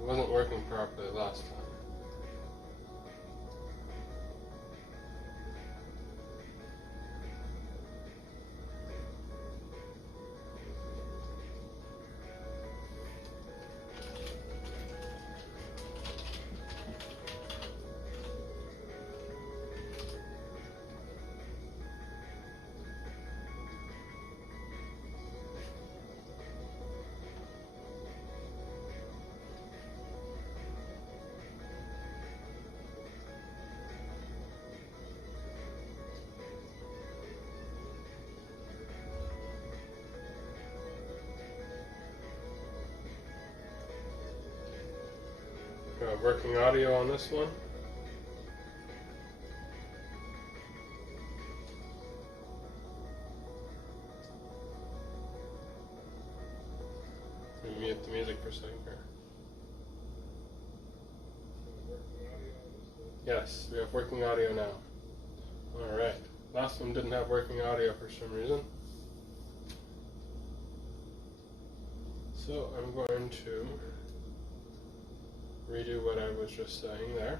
It wasn't working properly last time. Working audio on this one. Let me mute the music for a second here. Yes, we have working audio now. Alright. Last one didn't have working audio for some reason. So I'm going to redo what I was just saying there.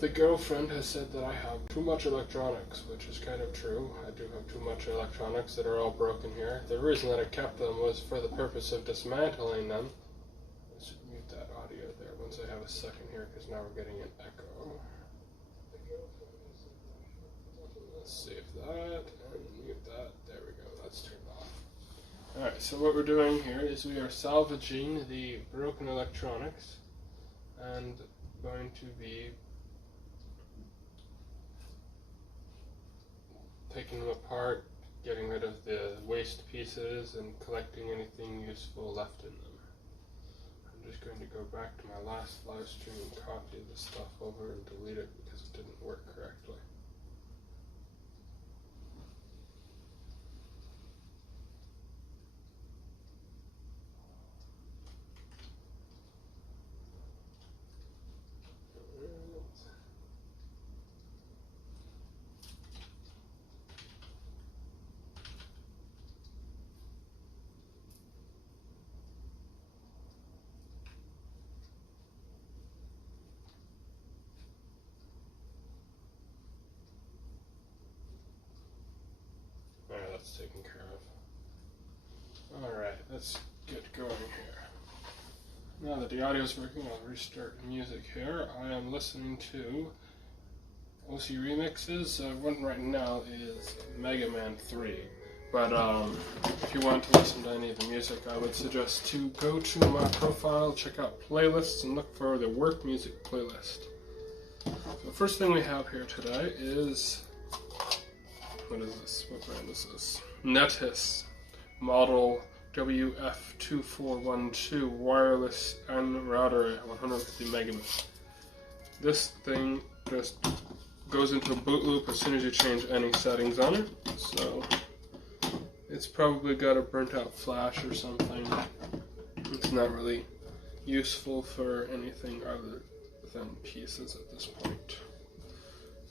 The girlfriend has said that I have too much electronics, which is kind of true. I do have too much electronics that are all broken here. The reason that I kept them was for the purpose of dismantling them. Let's mute that audio there once I have a second here, because now we're getting an echo. Let's save that and mute that. There we go, that's turned off. Alright, so what we're doing here is we are salvaging the broken electronics and going to be taking them apart, getting rid of the waste pieces and collecting anything useful left in them. I'm just going to go back to my last live stream and copy this stuff over and delete it because it didn't work correctly. Alright, that's taken care of. Alright, let's get going here. Now that the audio is working, I'll restart the music here. I am listening to OC remixes. One right now is Mega Man 3. But if you want to listen to any of the music, I would suggest to go to my profile, check out playlists, and look for the work music playlist. So the first thing we have here today is, what is this? What brand is this? Netis model WF2412 wireless and router 150 megabits. This thing just goes into a boot loop as soon as you change any settings on it. So it's probably got a burnt out flash or something. It's not really useful for anything other than pieces at this point.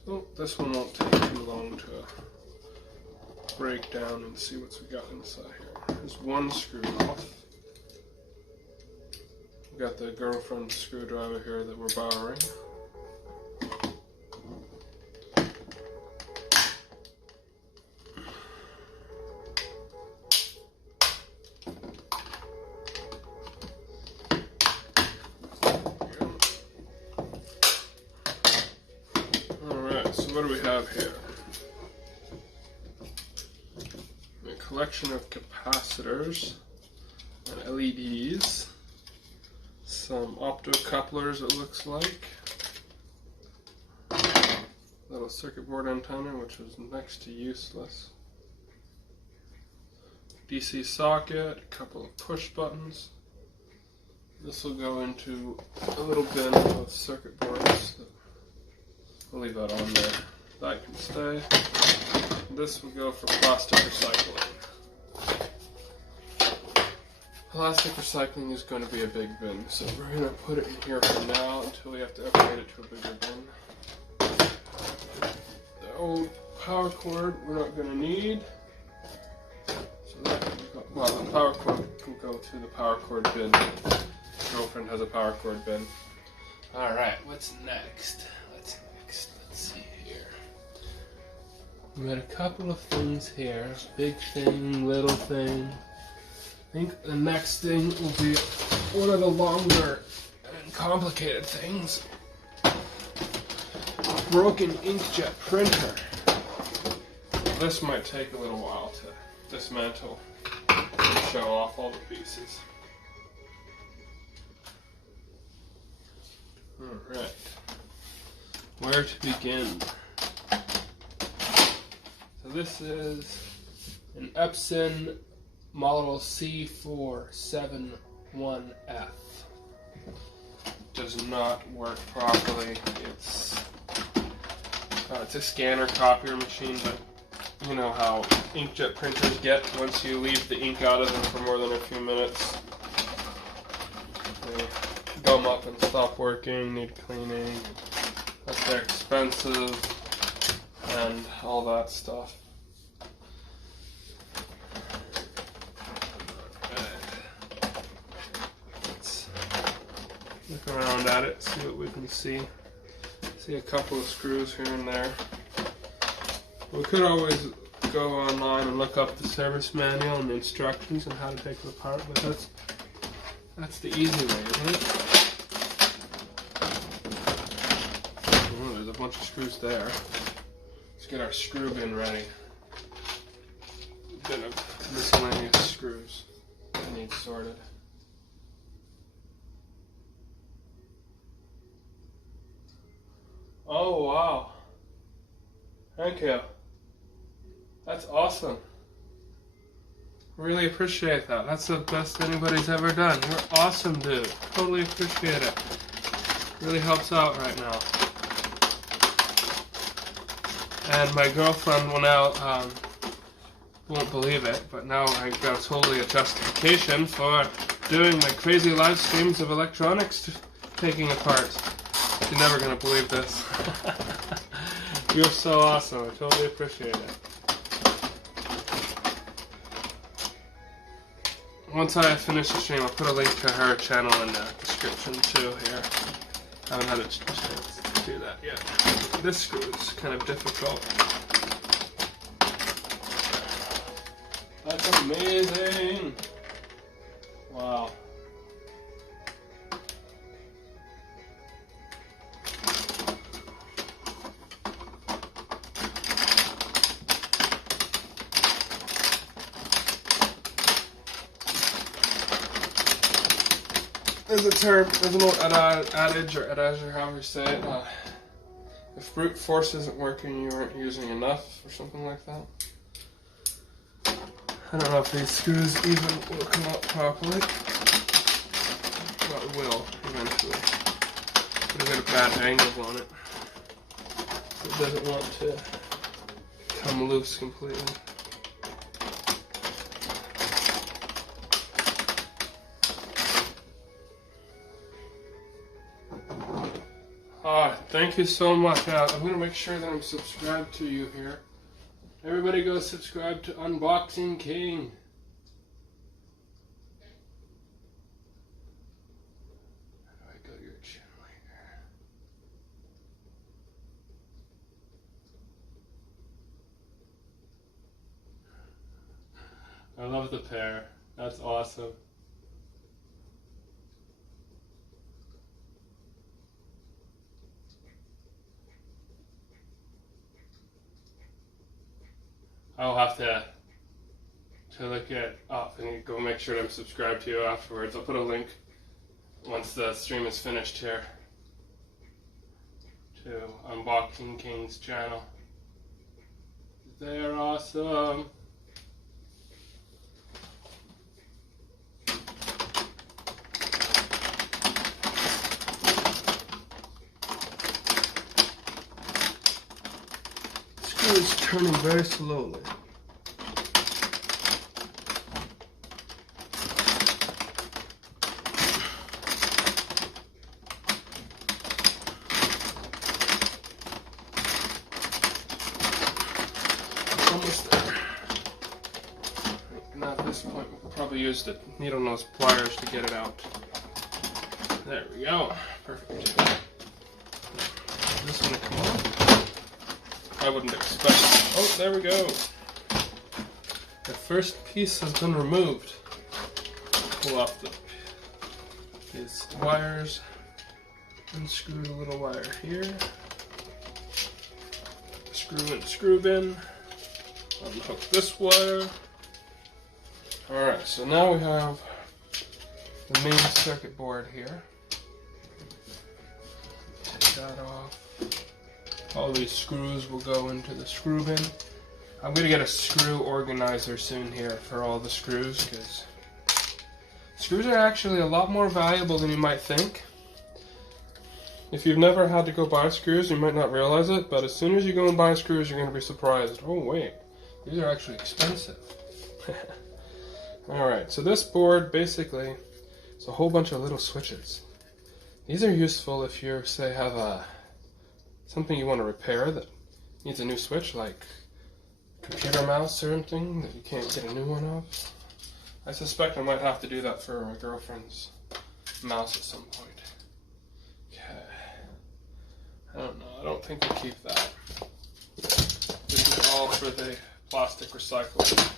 So this one won't take too long to break down and see what we got inside here. There's one screw off. We've got the girlfriend screwdriver here that we're borrowing. Alright, so what do we have here? Collection of capacitors and LEDs, some optocouplers it looks like, little circuit board antenna which was next to useless, DC socket, a couple of push buttons. This will go into a little bin of circuit boards. I'll leave that on there. That can stay. This will go for plastic recycling. Plastic recycling is going to be a big bin, so we're going to put it in here for now until we have to upgrade it to a bigger bin. The old power cord we're not going to need. So that can go, well, the power cord can go to the power cord bin. girlfriend has a power cord bin. Alright, what's next? Let's see here. We got a couple of things here. Big thing, little thing. I think the next thing will be one of the longer and complicated things. Broken inkjet printer. This might take a little while to dismantle and show off all the pieces. Alright, where to begin? So this is an Epson model C471F. Does not work properly. It's a scanner copier machine, but you know how inkjet printers get once you leave the ink out of them for more than a few minutes. They gum up and stop working, need cleaning, but they're expensive and all that stuff. Let's look around at it, see what we can see. See a couple of screws here and there. We could always go online and look up the service manual and the instructions on how to take it apart, but that's the easy way, isn't it? Oh, there's a bunch of screws there. Let's get our screw bin ready. A bit of miscellaneous screws that need sorted. Oh wow. Thank you. That's awesome. Really appreciate that. That's the best anybody's ever done. You're awesome, dude. Totally appreciate it. Really helps out right now. And my girlfriend will now, won't believe it, but now I got totally a justification for doing my crazy live streams of electronics taking apart. You're never gonna believe this. You're so awesome. I totally appreciate it. Once I finish the stream, I'll put a link to her channel in the description too here. I haven't had a chance to do that yet. This screw is kind of difficult. That's amazing! Wow. There's a term, there's an old adage or adage or however you say it. If brute force isn't working, you aren't using enough or something like that. I don't know if these screws even will come out properly. Well, it will eventually. But I've got a bad angle on it. So it doesn't want to come loose completely. Thank you so much. I'm going to make sure that I'm subscribed to you here. Everybody go subscribe to Unboxing King. How do I go to your channel here? I love the pair. That's awesome. I'll have to look it up and go make sure I'm subscribed to you afterwards. I'll put a link once the stream is finished here to Unboxing King's channel. They're awesome. It's turning very slowly. Almost there. Now at this point we'll probably use the needle nose pliers to get it out. There we go. Perfect. This one to come off. I wouldn't expect it. Oh, there we go. The first piece has been removed. Pull off these wires. Unscrew the little wire here. Screw in the screw bin. Unhook this wire. Alright, so now we have the main circuit board here. Take that off. All these screws will go into the screw bin. I'm going to get a screw organizer soon here for all the screws, because screws are actually a lot more valuable than you might think. If you've never had to go buy screws, you might not realize it, but as soon as you go and buy screws, you're going to be surprised. Oh wait, these are actually expensive. Alright, so this board basically is a whole bunch of little switches. These are useful if you, say, have something you want to repair that needs a new switch, like a computer mouse or something that you can't get a new one of. I suspect I might have to do that for my girlfriend's mouse at some point. Okay. I don't know. I don't think we'll keep that. This is all for the plastic recycling.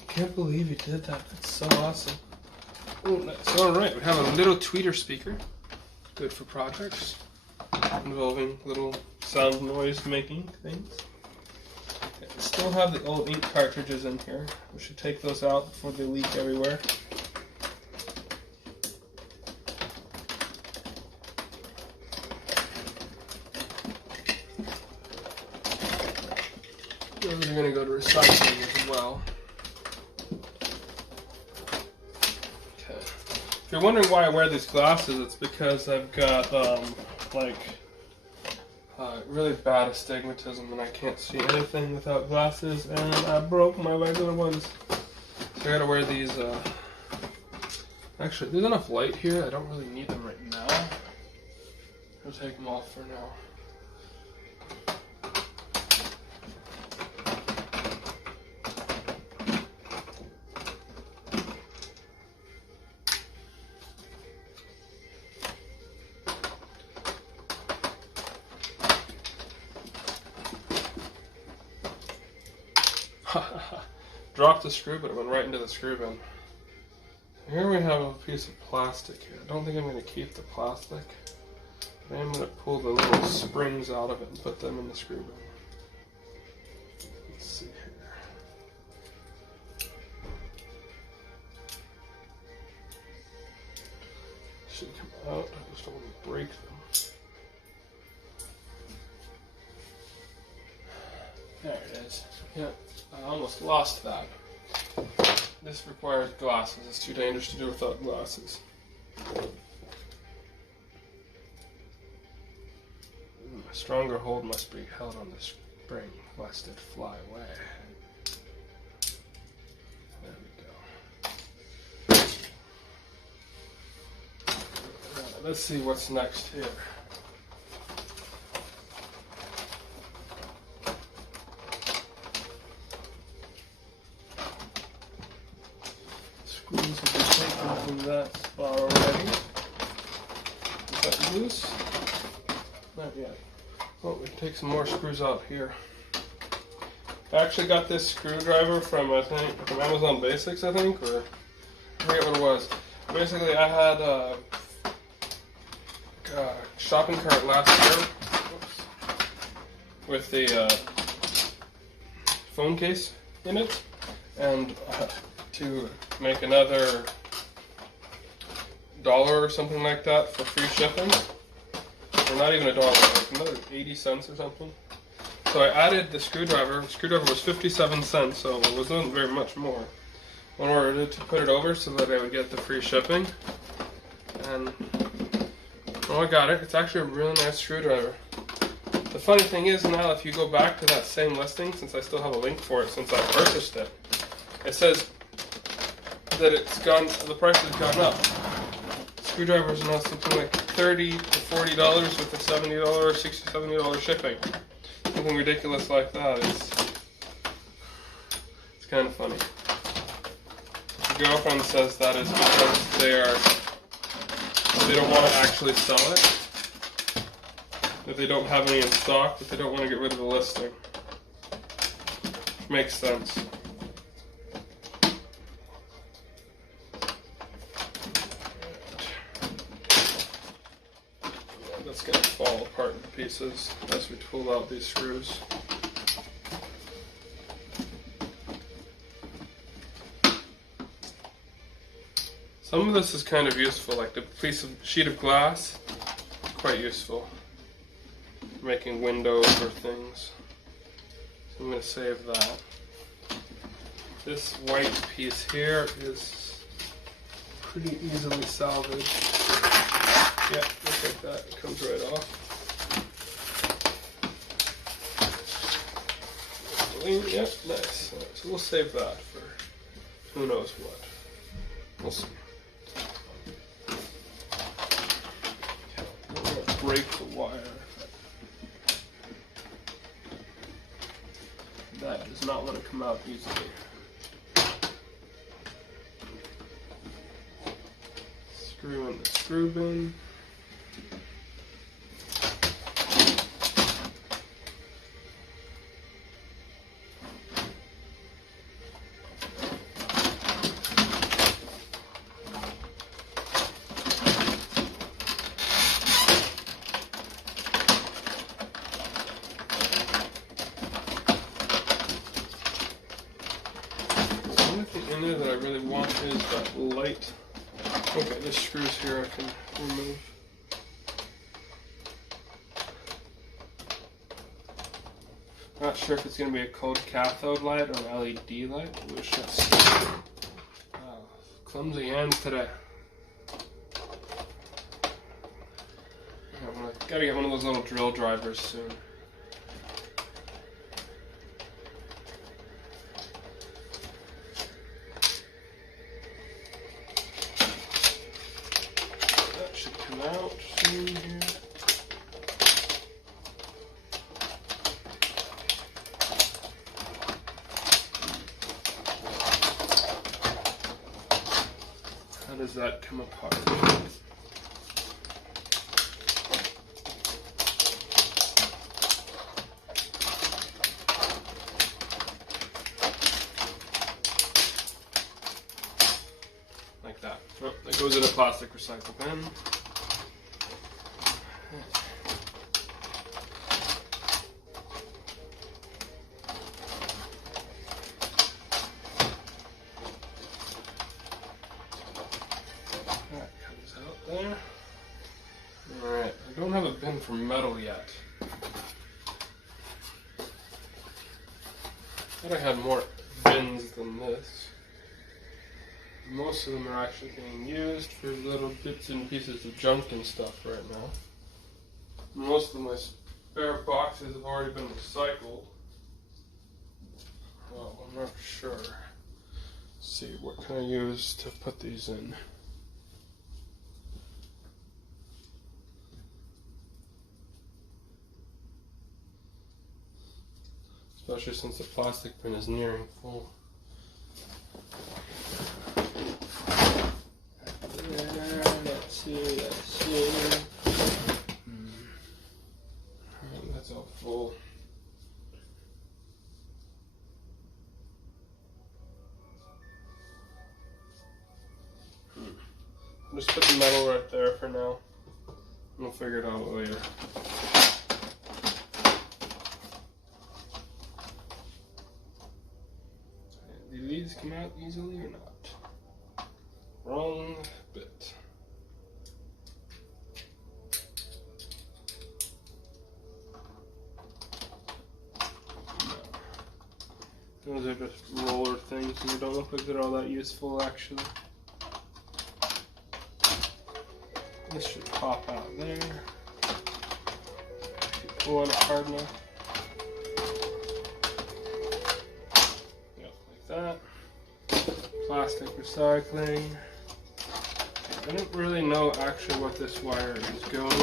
I can't believe you did that. That's so awesome. Oh, nice. Alright, we have a little tweeter speaker. Good for projects involving little sound noise making things. Okay, we still have the old ink cartridges in here. We should take those out before they leak everywhere. Those are going to go to recycling as well. If you're wondering why I wear these glasses, it's because I've got really bad astigmatism and I can't see anything without glasses, and I broke my regular ones. So I gotta wear these. Actually, there's enough light here. I don't really need them right now. I'll take them off for now. Dropped the screw, but it went right into the screw bin. Here we have a piece of plastic here. I don't think I'm going to keep the plastic. I am going to pull the little springs out of it and put them in the screw bin. Let's see here. Should come out. I just don't want to break them. There it is. Yeah. I almost lost that. This requires glasses. It's too dangerous to do without glasses. A stronger hold must be held on the spring, lest it fly away. There we go. Right, let's see what's next here. Screws have been taken from that spot already. Is that loose? Not yet. Oh, we take some more screws out here. I actually got this screwdriver from, I think, from Amazon Basics, I think, or I forget what it was. Basically, I had a shopping cart last year with the phone case in it, and to make another $1 or something like that for free shipping, or not even $1, like another 80 cents or something. So I added the screwdriver. The screwdriver was 57 cents, so it wasn't very much more, in order to put it over so that I would get the free shipping. And well, I got it. It's actually a really nice screwdriver. The funny thing is, now if you go back to that same listing, since I still have a link for it since I purchased it, it says that the price has gone up. Screwdrivers are now something like $30 to $40 with a $70 or $60, $70 shipping. Something ridiculous like that. kind of funny. The girlfriend says that is because they don't want to actually sell it. That they don't have any in stock, but they don't want to get rid of the listing. Makes sense. That's going to fall apart into pieces as we pull out these screws. Some of this is kind of useful, like the sheet of glass, it's quite useful for making windows or things. So I'm going to save that. This white piece here is pretty easily salvaged. Yeah, just like that, it comes right off. Yep, nice. So we'll save that for who knows what. We'll see. I'm going to break the wire. That does not want to come out easily. Screw in the screw bin. In there that I really want is that light. Okay, there's screws here I can remove. Not sure if it's going to be a cold cathode light or an LED light. We shall see. Clumsy hands today. Gotta get one of those little drill drivers soon. Out soon here. How does that come apart? Like that. Oh, that goes in a plastic recycle bin. There. Alright, I don't have a bin for metal yet. I thought I had more bins than this. Most of them are actually being used for little bits and pieces of junk and stuff right now. Most of my spare boxes have already been recycled. Well, I'm not sure. Let's see, what can I use to put these in? Especially since the plastic bin is nearing full. Let's see. That's all full. Just put the metal right there for now. We'll figure it out later. Do these come out easily or not? Wrong bit. No. Those are just roller things and they don't look like they're all that useful actually. This should pop out there. Pull on it hard enough. That. Plastic recycling. I don't really know actually what this wire is going to.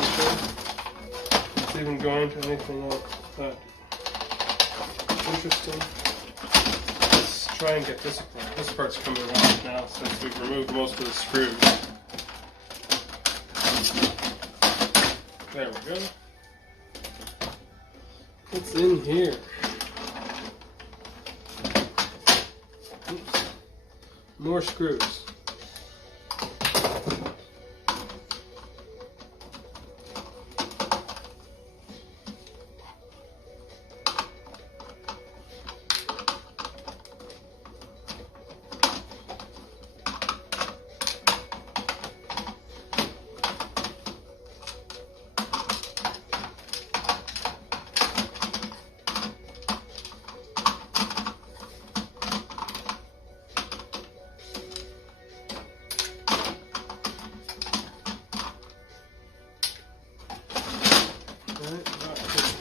It's even going to anything else that interesting. This try and get this apart. This part's coming off now since we've removed most of the screws. There we go. What's in here? Oops. More screws.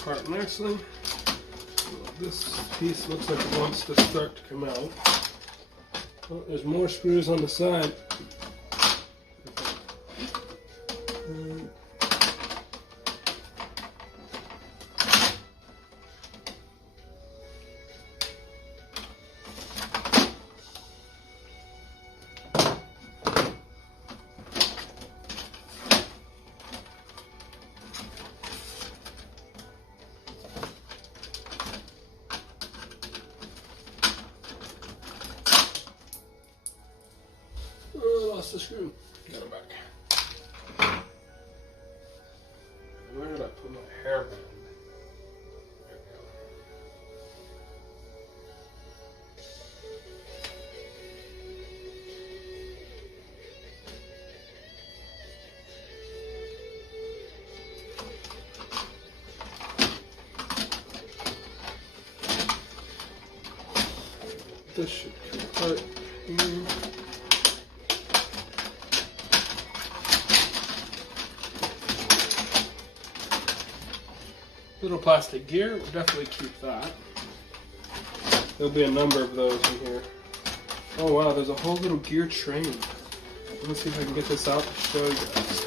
Apart nicely. This piece looks like it wants to start to come out. Oh, there's more screws on the side. The screw. Got it back. Where did I put my hairband? There we go. This should come apart here. Little plastic gear, we'll definitely keep that. There'll be a number of those in here. Oh wow, there's a whole little gear train. Let me see if I can get this out to show you guys.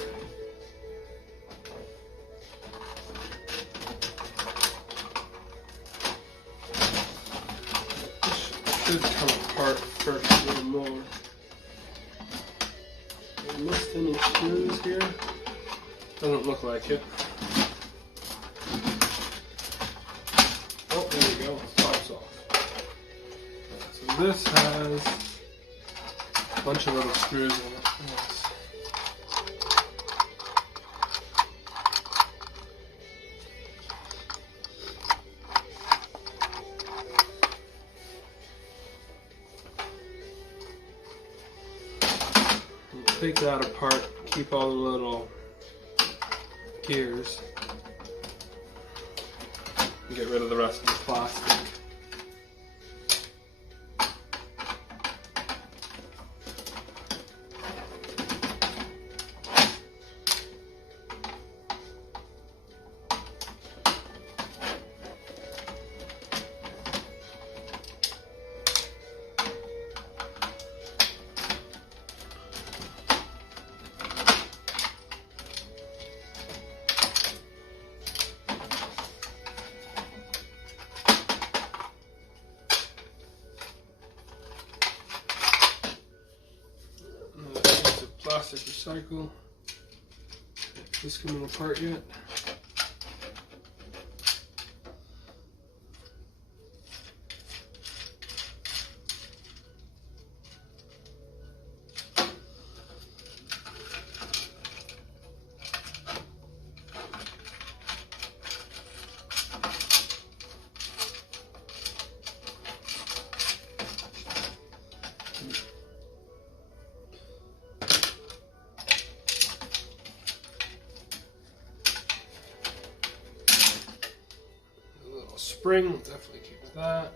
This should come apart first a little more. I missed any screws here? Doesn't look like it. Pops off. So this has a bunch of little screws in it. Yes. We'll take that apart, keep all the little gears. Get rid of the rest of the plastic. Plastic recycle. Is this coming apart yet? Spring, we'll definitely keep that.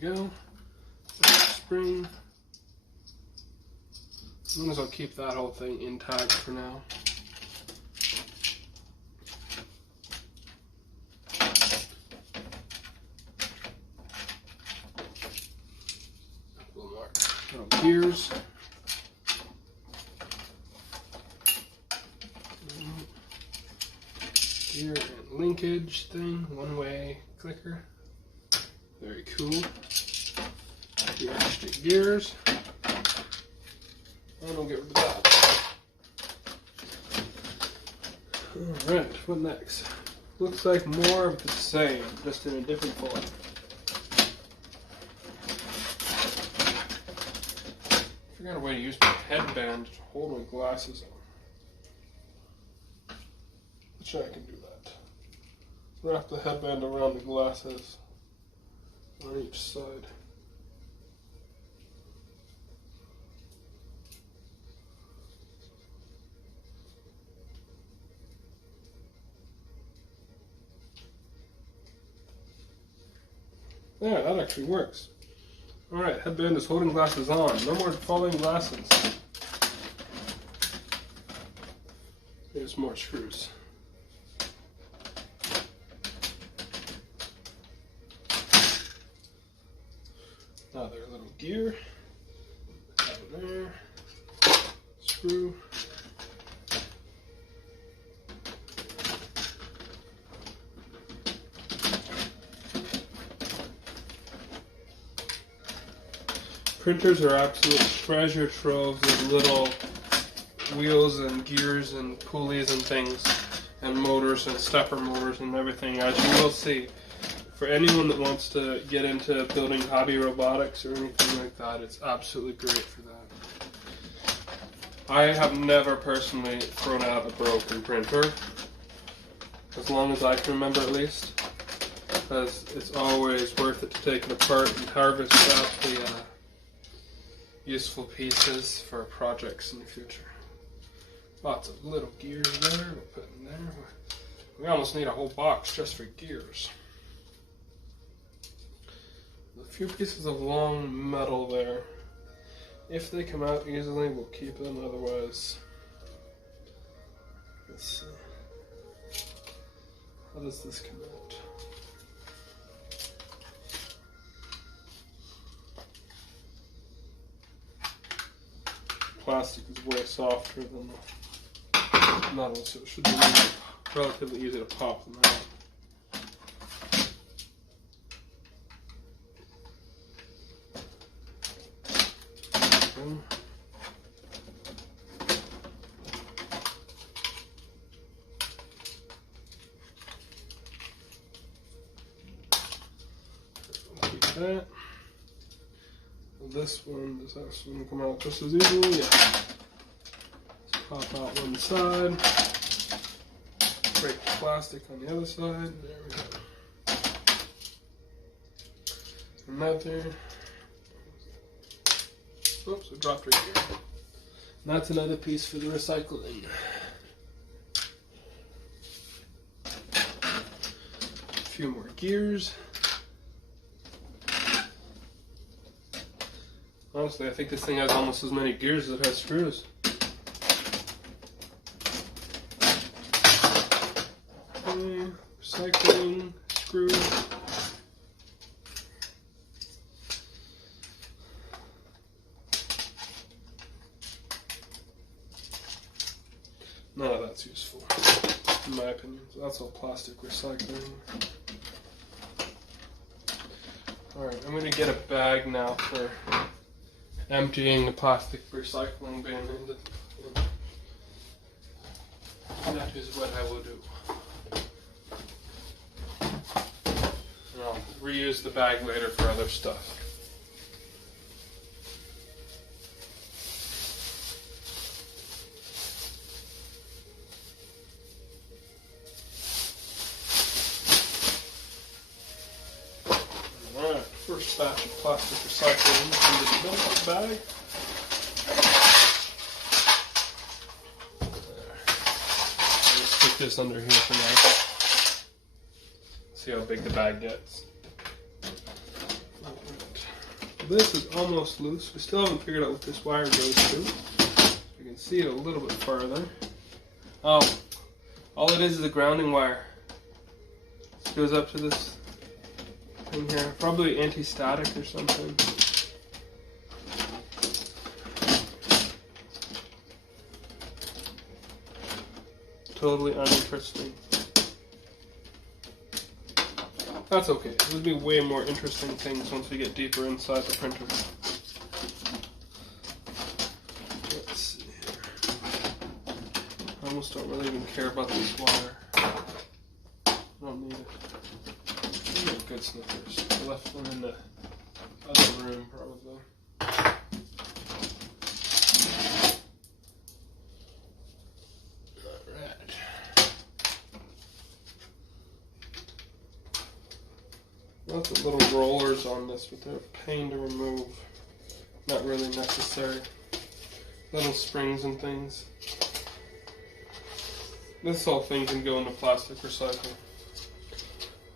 There we go. Spring. Might as well keep that whole thing intact for now. Little gears. Gear and linkage thing, one-way clicker. Very cool. The extra gears. And we'll get rid of that. Alright, what next? Looks like more of the same, just in a different form. I figured out a way to use my headband to hold my glasses on. Which I can do that. Wrap the headband around the glasses on each side. Yeah, that actually works. Alright, headband is holding glasses on. No more falling glasses. Here's more screws. Another little gear. Down there. Screw. Printers are absolute treasure troves of little wheels and gears and pulleys and things, and motors and stepper motors and everything, as you will see. For anyone that wants to get into building hobby robotics or anything like that, it's absolutely great for that. I have never personally thrown out a broken printer, as long as I can remember at least, because it's always worth it to take it apart and harvest out the useful pieces for projects in the future. Lots of little gears there, we'll put in there. We almost need a whole box just for gears. A few pieces of long metal there. If they come out easily, we'll keep them, otherwise. Let's see. How does this come out? Plastic is way softer than the metal, so it should be relatively easy to pop them out. Keep that. This one, does this one come out just as easily? Yeah. Let's pop out one side. Break the plastic on the other side. There we go. Another. Oops, I dropped right here. And that's another piece for the recycling. A few more gears. Honestly, I think this thing has almost as many gears as it has screws. Okay, recycling, screws. None of that's useful, in my opinion. So that's all plastic recycling. Alright, I'm going to get a bag now for emptying the plastic recycling bin into. That is what I will do. And I'll reuse the bag later for other stuff. Alright, first batch of plastic recycling into the dump bag. Stick this under here for now. See how big the bag gets. Right. This is almost loose. We still haven't figured out what this wire goes to. can see it a little bit farther. Oh, all it is a grounding wire. It goes up to this thing here, probably anti-static or something. Totally uninteresting. That's okay. There'll be way more interesting things once we get deeper inside the printer. Let's see here. I almost don't really even care about this wire. I don't need it. I got good snippers. I left them in the other room probably. Lots of little rollers on this, but they're a pain to remove. Not really necessary. Little springs and things. This whole thing can go into plastic recycling.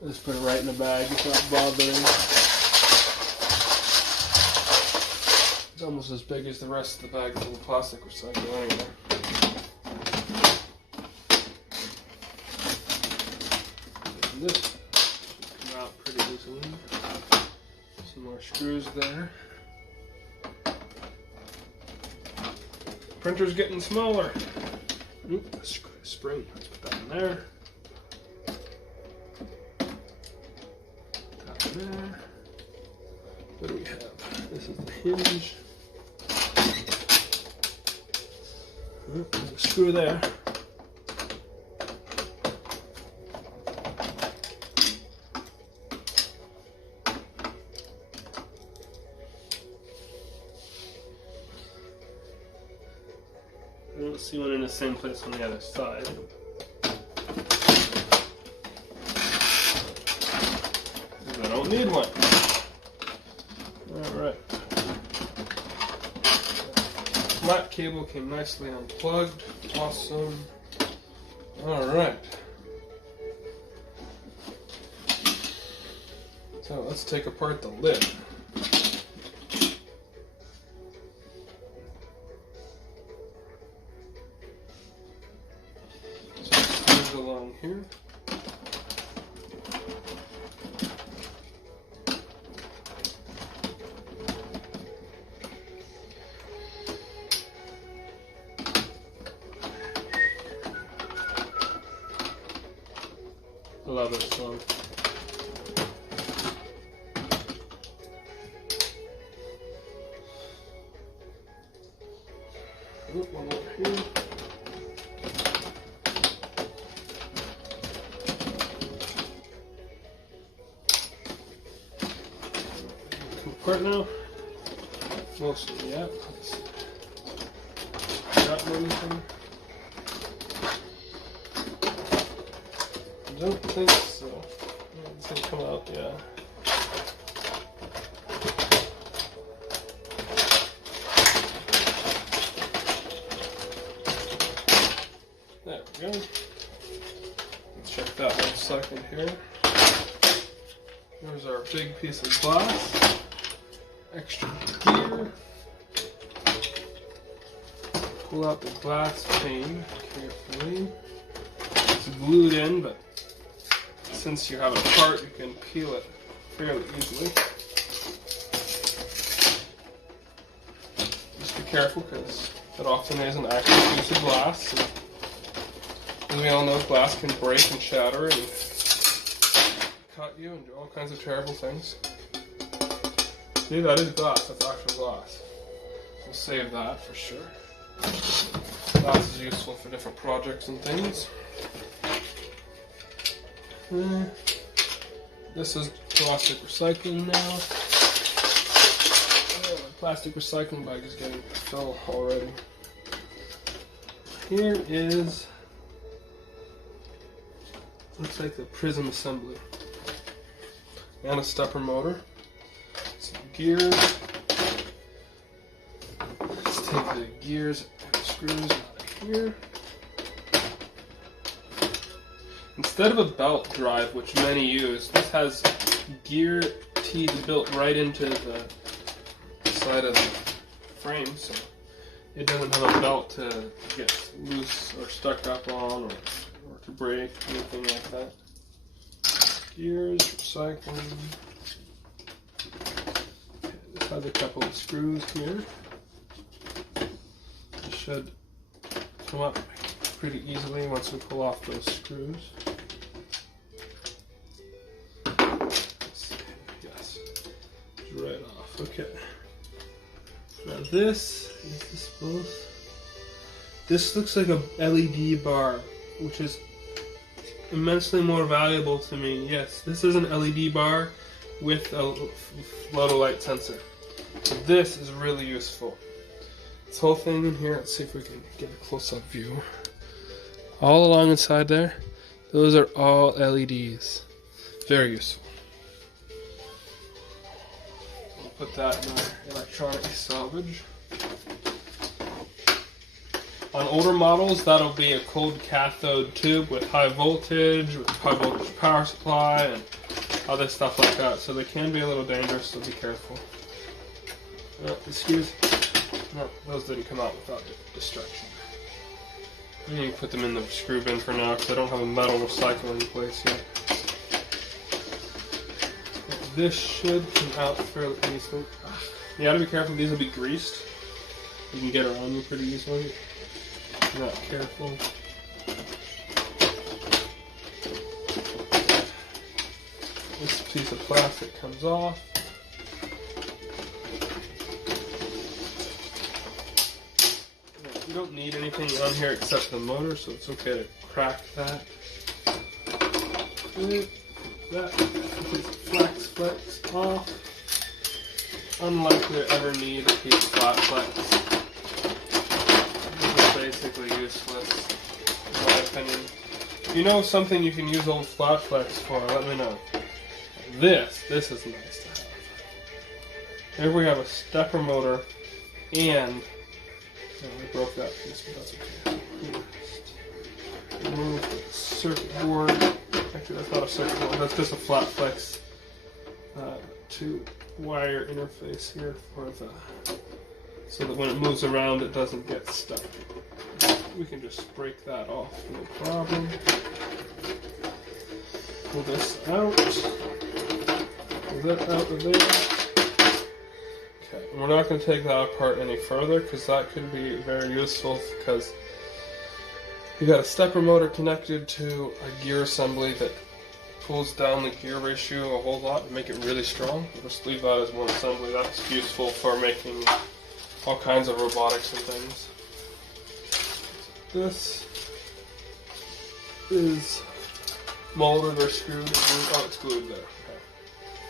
I just put it right in the bag, it's not bothering. It's almost as big as the rest of the bag for the plastic recycling anyway. And this out pretty easily. Some more screws there. Printer's getting smaller. Oop, spring. Let's put that in there. That in there. What do we have? This is the hinge. Oop, there's a screw there. I don't see one in the same place on the other side. I don't need one. Alright. Flat cable came nicely unplugged. Awesome. Alright. So let's take apart the lid. Along here. I love this song. One more here. Apart now? Mostly, yeah. Got anything? I don't think so. It's gonna come out, yeah. There we go. Let's check that 1 second here. There's our big piece of glass. Extra gear. Pull out the glass pane carefully. It's glued in, but since you have it apart, you can peel it fairly easily. Just be careful because it often is an actual piece of glass. And as we all know, glass can break and shatter and cut you and do all kinds of terrible things. See, that is glass. That's actual glass. We'll save that for sure. Glass is useful for different projects and things. This is plastic recycling now. Oh, the plastic recycling bag is getting full already. Here is, looks like the prism assembly. And a stepper motor. Some gears. Let's take the gears and screws out of here. Instead of a belt drive, which many use, this has gear teeth built right into the side of the frame, so it doesn't have a belt to get loose or stuck up on, or to break, anything like that. Gears, recycling. Okay, this has a couple of screws here. It should come up pretty easily once we pull off those screws. Yes, it's right off. Okay. Now this both. This looks like a LED bar, which is immensely more valuable to me. Yes, this is an LED bar with a photo light sensor. So this is really useful. This whole thing in here, let's see if we can get a close-up view. All along inside there, those are all LEDs. Very useful. We'll put that in our electronic salvage. On older models, that'll be a cold cathode tube with high voltage power supply, and other stuff like that. So they can be a little dangerous, so be careful. Excuse me. No, those didn't come out without destruction. I'm going to put them in the screw bin for now because I don't have a metal recycling place yet. This should come out fairly easily. You gotta be careful, these will be greased. You can get around them pretty easily. Not careful. This piece of plastic comes off. You don't need anything on here except the motor, so it's okay to crack that. That piece of flex off. Unlikely to ever need a piece of flat flex. Basically useless, in my opinion. If you know something you can use old flat flex for, let me know. This is nice to have. Here we have a stepper motor, and I broke that piece, but that's okay. Remove the circuit board. Actually, that's not a circuit board. That's just a flat flex to wire interface here for the, so that when it moves around, it doesn't get stuck. We can just break that off, no problem. Pull this out. Pull that out of there. Okay, we're not going to take that apart any further because that could be very useful, because you got a stepper motor connected to a gear assembly that pulls down the gear ratio a whole lot and make it really strong. We'll just leave that as one assembly. That's useful for making all kinds of robotics and things. This is molded or screwed. Oh, it's glued there.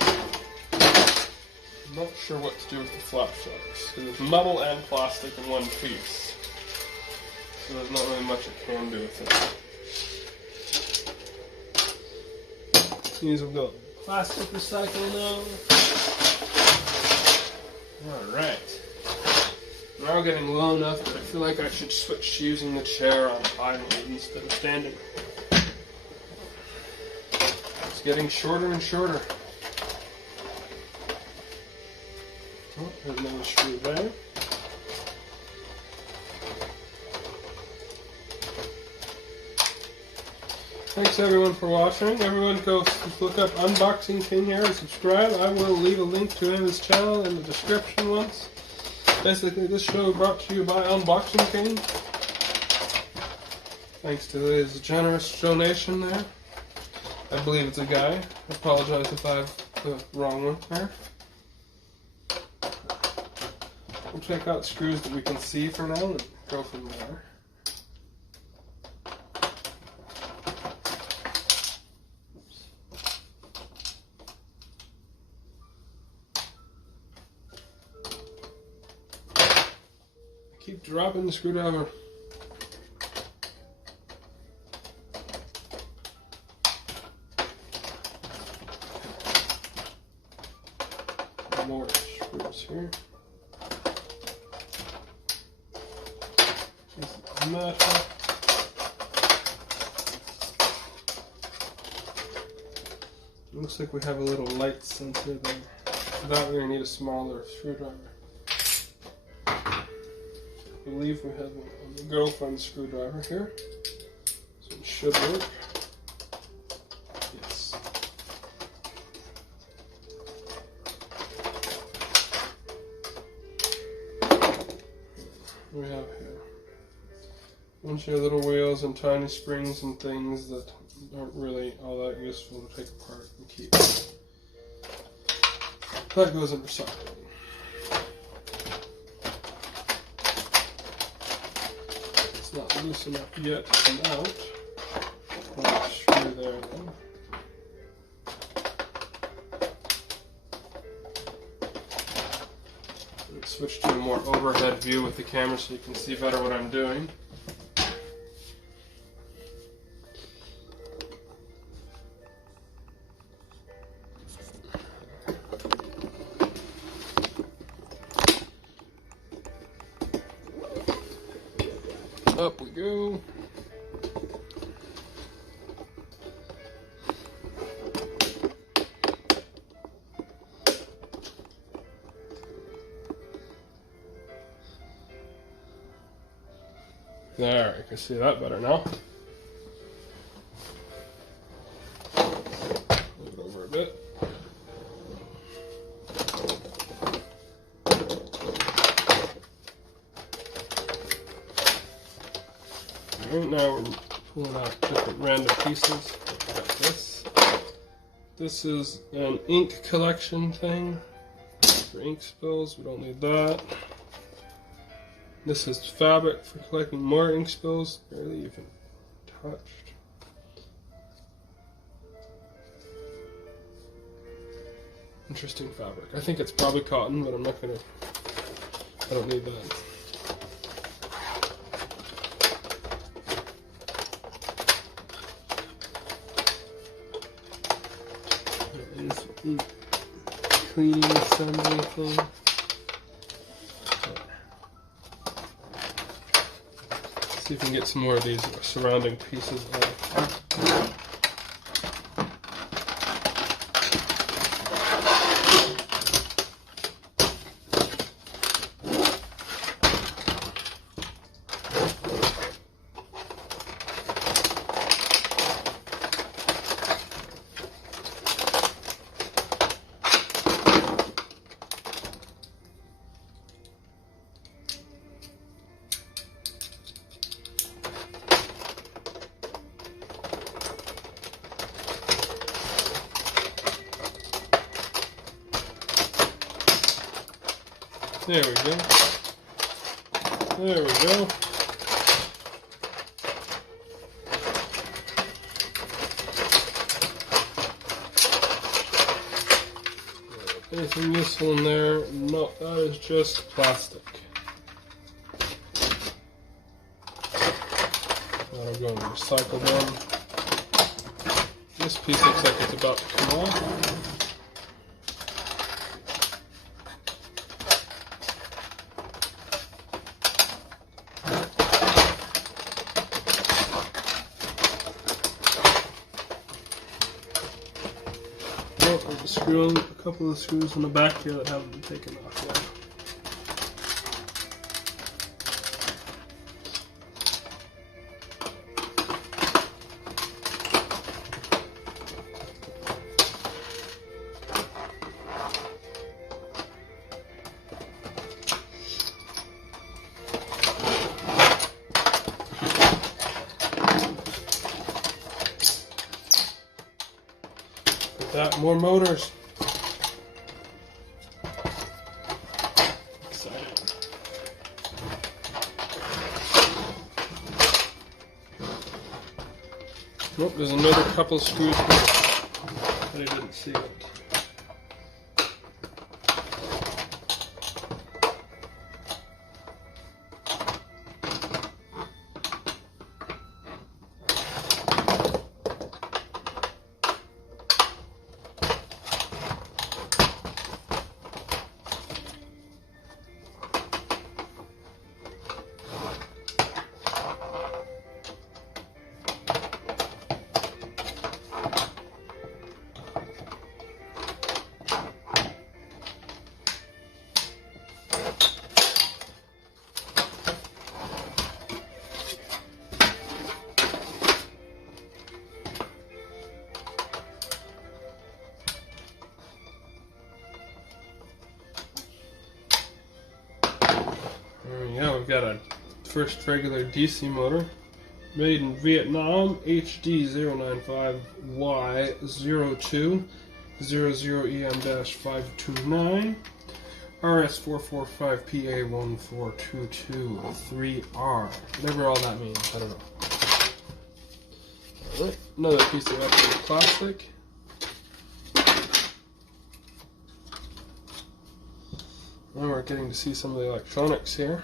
Okay. I'm not sure what to do with the flat flex. It's metal and plastic in one piece. So there's not really much I can do with it. These will go plastic recycle now. Alright. Now we're getting low enough that I feel like I should switch to using the chair on idle instead of standing. It's getting shorter and shorter. Oh, there's another screw there. Thanks everyone for watching. Everyone go look up Unboxing King here and subscribe. I will leave a link to his channel in the description once. Basically, this show brought to you by Unboxing King. Thanks to his generous donation there. I believe it's a guy. I apologize if I have the wrong one there. We'll check out screws that we can see for now and go from there. Keep dropping the screwdriver. More screws here. Metal. Looks like we have a little light sensor there. For that, we're going to need a smaller screwdriver. We believe we have a girlfriend screwdriver here, so it should work. Yes. We have here a bunch of little wheels and tiny springs and things that aren't really all that useful to take apart and keep. That goes in recycling. It's not loose enough yet to come out. Put a screw there then. Let's switch to a more overhead view with the camera so you can see better what I'm doing. Up we go. There, you can see that better now. Move it over a bit. Right now we're pulling out different random pieces. Like this. This is an ink collection thing for ink spills. We don't need that. This is fabric for collecting more ink spills. Barely even touched. Interesting fabric. I think it's probably cotton, but I'm not gonna. I don't need that. Cleaning assembly thing. See if we can get some more of these surrounding pieces off. There we go. There we go. Anything useful in there? No, that is just plastic. That'll go in the recycle bin. This piece looks like it's about to come off. Screwing a couple of screws on the back here that haven't been taken off yet. That, more motors. Exciting. Nope, there's another couple screws here, but I didn't see it. I've got a first regular DC motor, made in Vietnam, HD09Y0200EM-529, RS445PA14223R, whatever all that means, I don't know. Alright, another piece of extra plastic. Now we're getting to see some of the electronics here.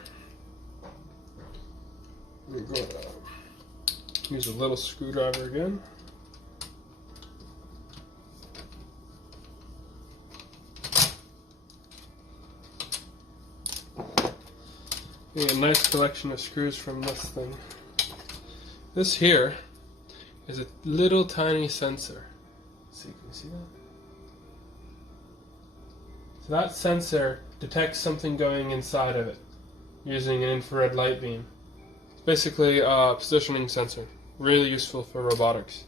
We're going to use a little screwdriver again. A nice collection of screws from this thing. This here is a little tiny sensor. Let's see, can you see that? So that sensor detects something going inside of it using an infrared light beam. It's basically a positioning sensor. Really useful for robotics.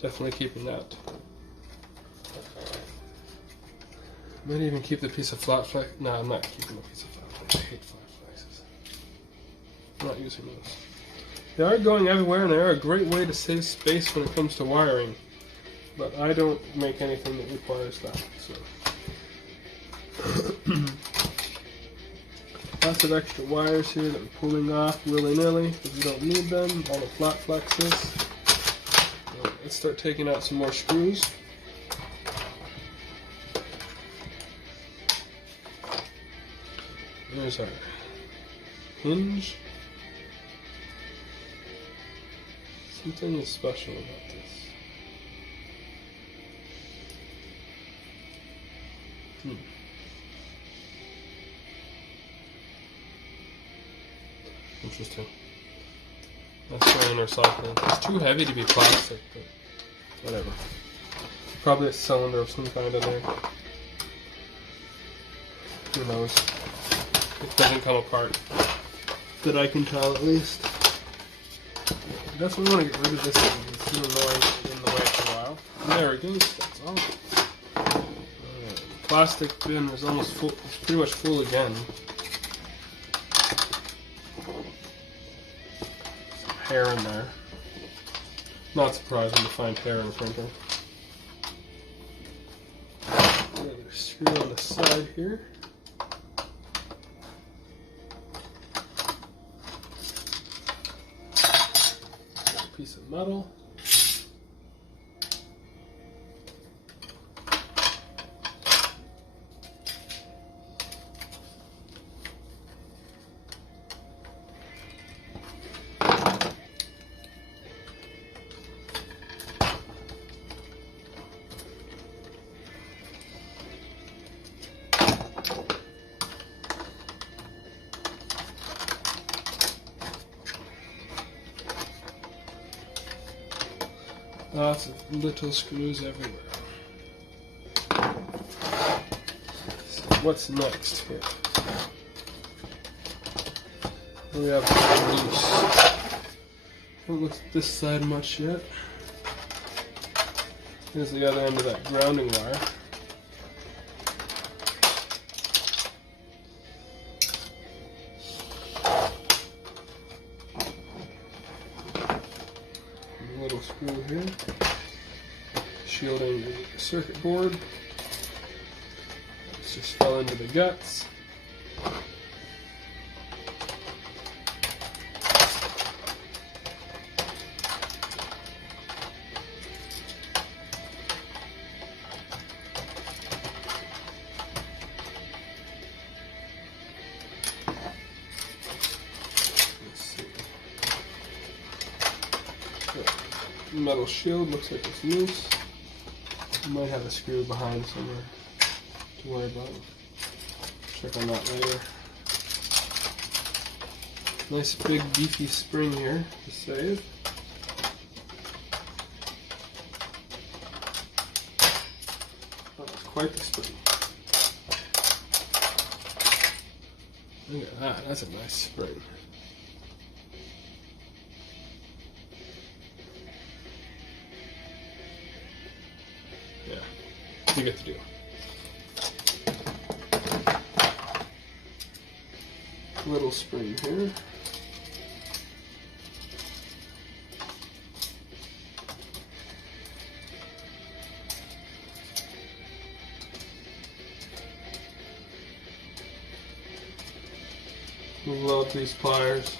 Definitely keeping that. Might even keep the piece of flat flex. No, I'm not keeping the piece of flat flex. I hate flat flexes. I'm not using those. They are going everywhere and they are a great way to save space when it comes to wiring. But I don't make anything that requires that. So. Lots of extra wires here that we're pulling off willy-nilly because we don't need them. All the flat flexes. Let's start taking out some more screws. There's our hinge. Something is special about this. Interesting. That's for inner cycling. It's too heavy to be plastic, but whatever. Probably a cylinder of some kind in there. Who knows? It doesn't come apart. That I can tell, at least. I definitely want to get rid of this thing. It's been annoying in the way for a while. And there it goes. That's all. The plastic bin is almost full. It's pretty much full again. Hair in there. Not surprising to find hair in a printer. Another screw on the side here. Another piece of metal. Lots of little screws everywhere. So what's next here? We have loose. Haven't looked at this side much yet. Here's the other end of that grounding wire. Little screw here, shielding the circuit board. This just fell into the guts. Metal shield looks like it's loose. You might have a screw behind somewhere to worry about. Check on that later. Nice big beefy spring here to save. That's quite the spring. Look at that, that's a nice spring. You get the deal. little spring here. Love these pliers.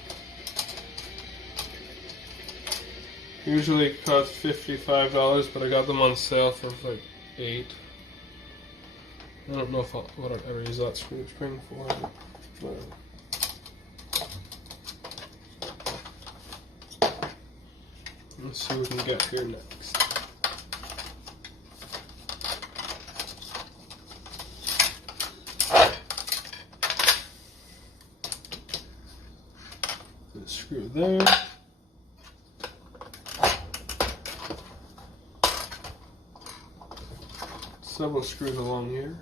Usually it costs $55, but I got them on sale for like $8. I don't know if what I'd ever use that screw spring for, but let's see what we can get here next. Screw there. Several screws along here.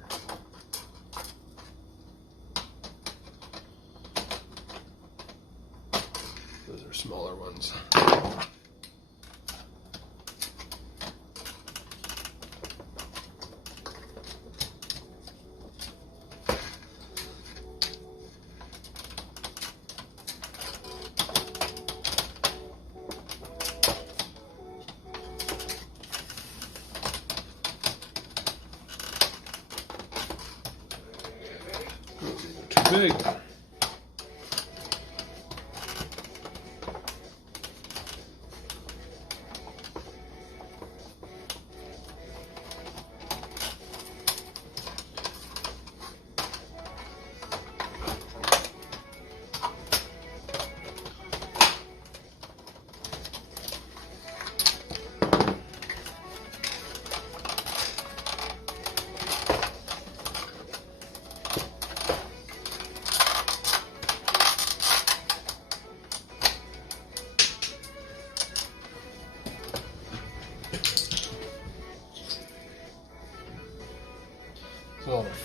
Those are smaller ones. Big.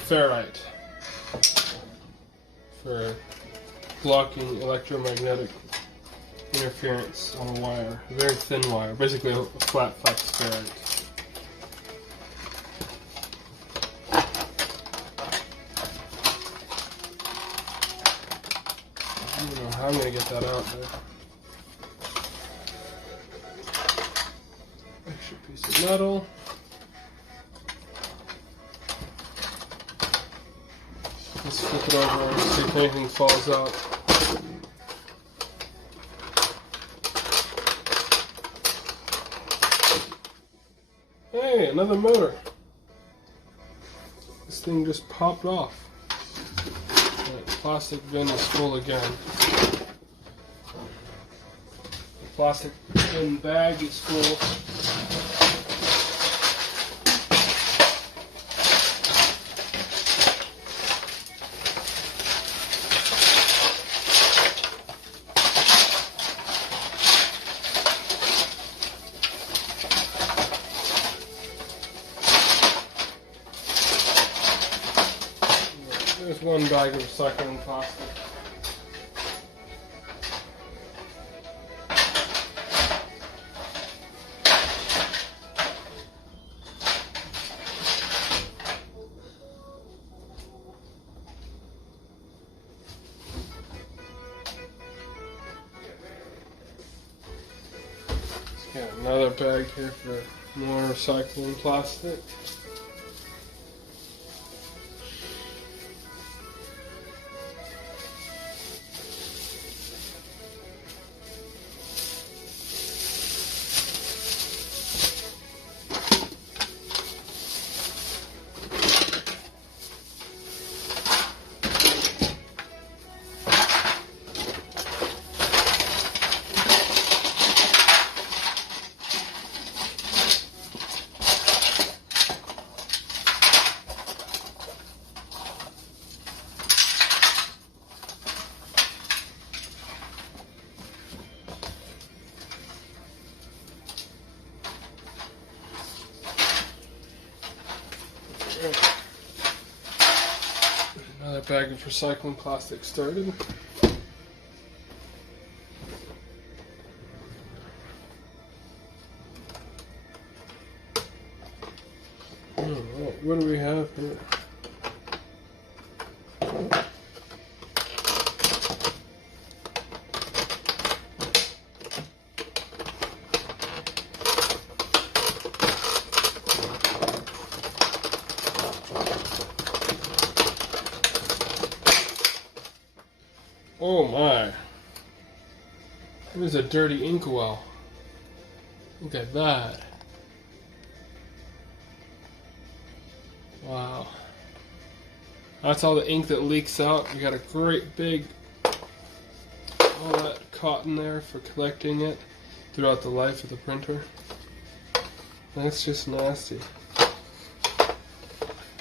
Ferrite for blocking electromagnetic interference on a wire, a very thin wire, basically a flat flex ferrite. I don't know how I'm going to get that out there. Extra piece of metal. Let's flip it over and see if anything falls out. Hey, another motor. This thing just popped off. Right, plastic bin is full again. The plastic bin bag is full. There's one bag of recycling plastic. Got another bag here for more recycling plastic. Another bag of recycling plastic started. Alright, what do we have here? There's a dirty inkwell. Look at that. Wow. That's all the ink that leaks out. We got a great big, all that cotton there for collecting it throughout the life of the printer. That's just nasty.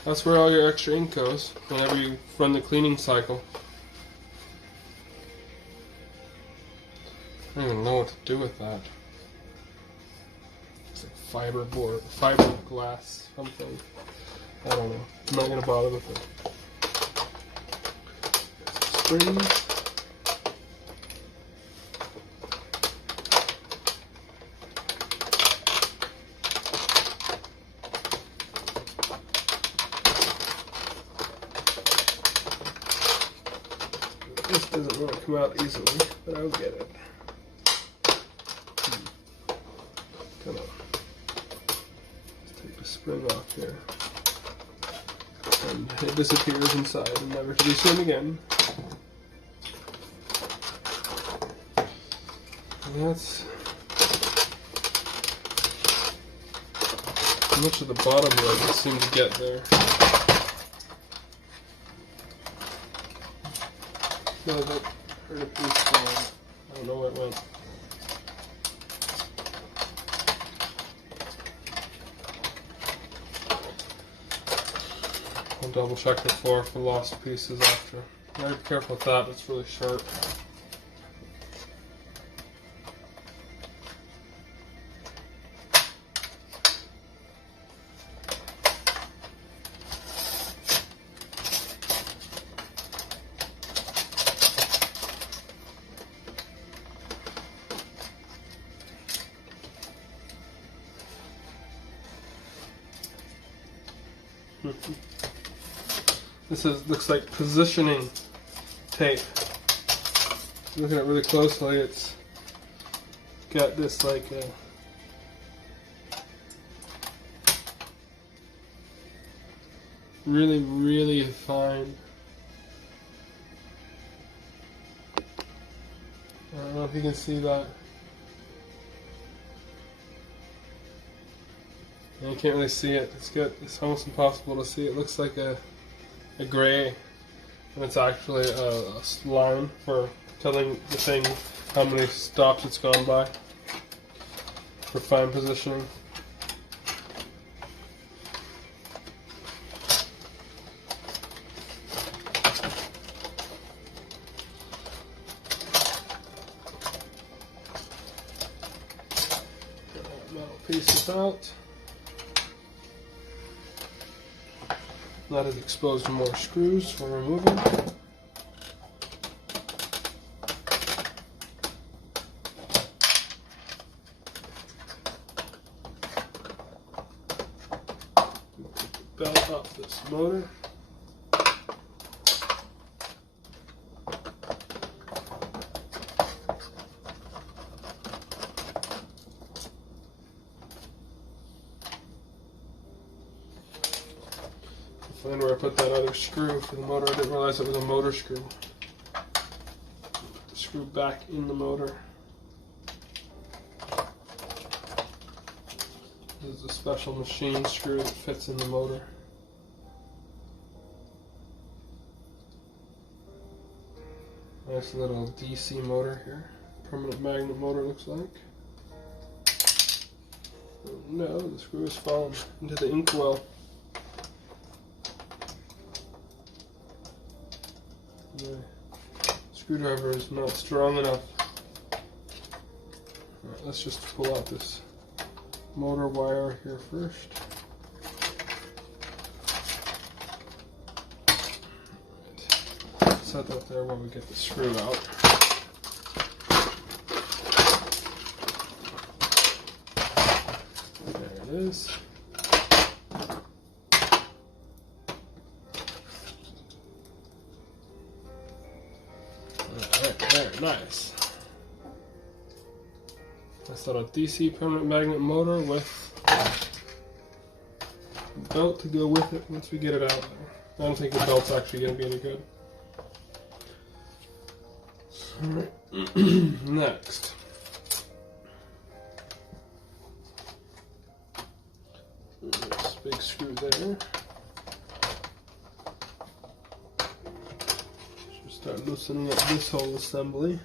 That's where all your extra ink goes whenever you run the cleaning cycle. I don't even know what to do with that. It's like fiberglass, something. I don't know. I'm not gonna bother with it. Springs. This doesn't want to come out easily, but I'll get it. Come on. Let's take the spring off here. And it disappears inside and never to be seen again. And that's how much of the bottom lid I seem to get there. No, that hurt a piece falling. I don't know where it went. I'll double check the floor for lost pieces after. Very careful with that, it's really sharp. This looks like positioning tape. Looking at it really closely, it's got this like really, really fine. I don't know if you can see that. You can't really see it. It's almost impossible to see. It looks like a gray, and it's actually a line for telling the thing how many stops it's gone by for fine positioning. Get that metal pieces out. That is exposed to more screws for removing. Belt off this motor. Find where I put that other screw for the motor. I didn't realize it was a motor screw. Put the screw back in the motor. This is a special machine screw that fits in the motor. Nice little DC motor here. Permanent magnet motor, looks like. Oh no, the screw has fallen into the inkwell. The screwdriver is not strong enough. Alright, let's just pull out this motor wire here first. Right. Set that there while we get the screw out. There it is. There, nice. Nice little DC permanent magnet motor with a belt to go with it once we get it out there. I don't think the belt's actually going to be any good. Alright, next. loosening up this whole assembly.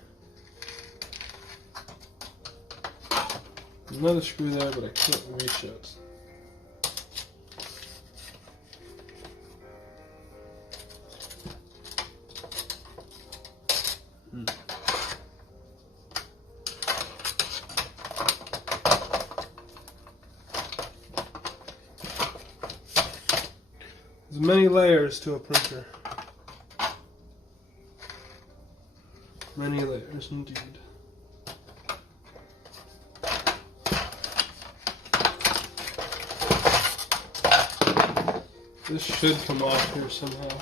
Another screw there, but I can't reach it. There's many layers to a printer. Many layers indeed. This should come off here somehow.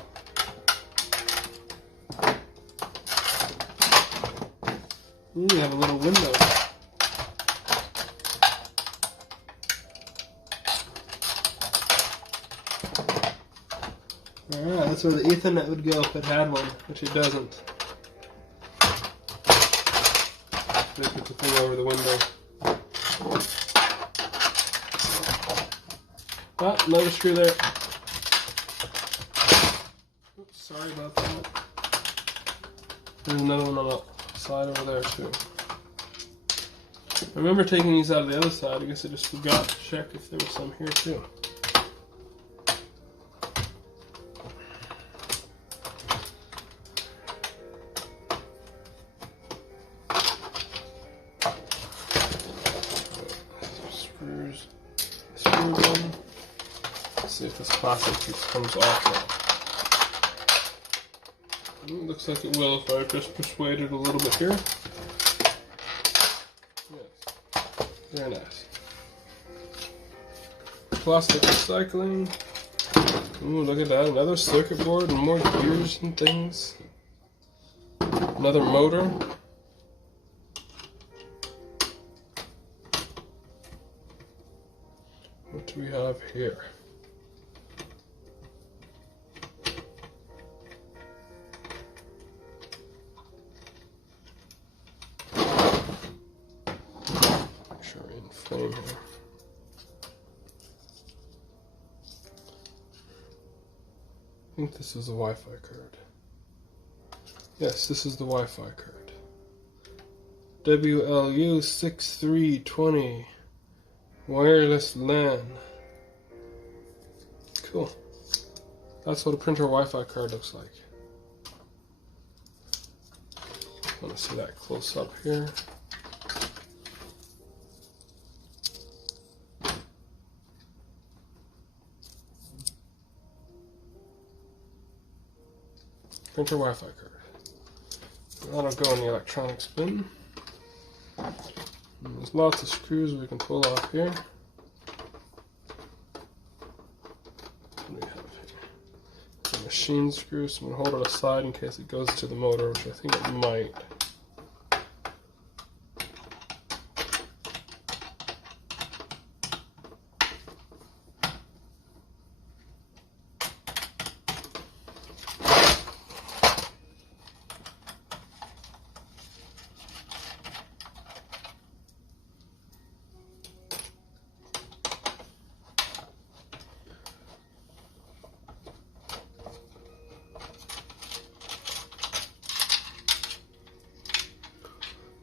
Ooh, we have a little window. Alright, that's where the Ethernet would go if it had one, which it doesn't. They put the thing over the window. Ah, another screw there. Oops, sorry about that. There's another one on the side over there too. I remember taking these out of the other side. I guess I just forgot to check if there was some here too. See if this plastic piece comes off now. Looks like it will if I just persuade it a little bit here. Yes, very nice. Plastic recycling. Ooh, look at that, another circuit board and more gears and things. Another motor. What do we have here? Here. I think this is the Wi-Fi card. Yes, this is the Wi-Fi card. WLU6320 wireless LAN. Cool. That's what a printer Wi-Fi card looks like. I want to see that close up here. Printer Wi-Fi card. That'll go in the electronics bin. And there's lots of screws we can pull off here. What do we have here? A machine screw, so I'm going to hold it aside in case it goes to the motor, which I think it might.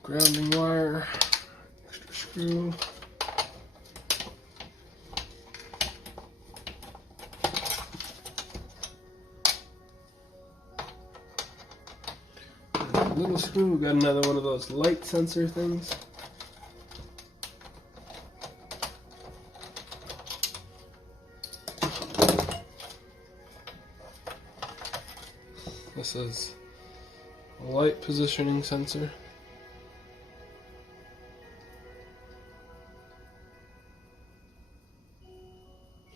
Grounding wire, extra screw. Little screw, we got another one of those light sensor things. This is a light positioning sensor.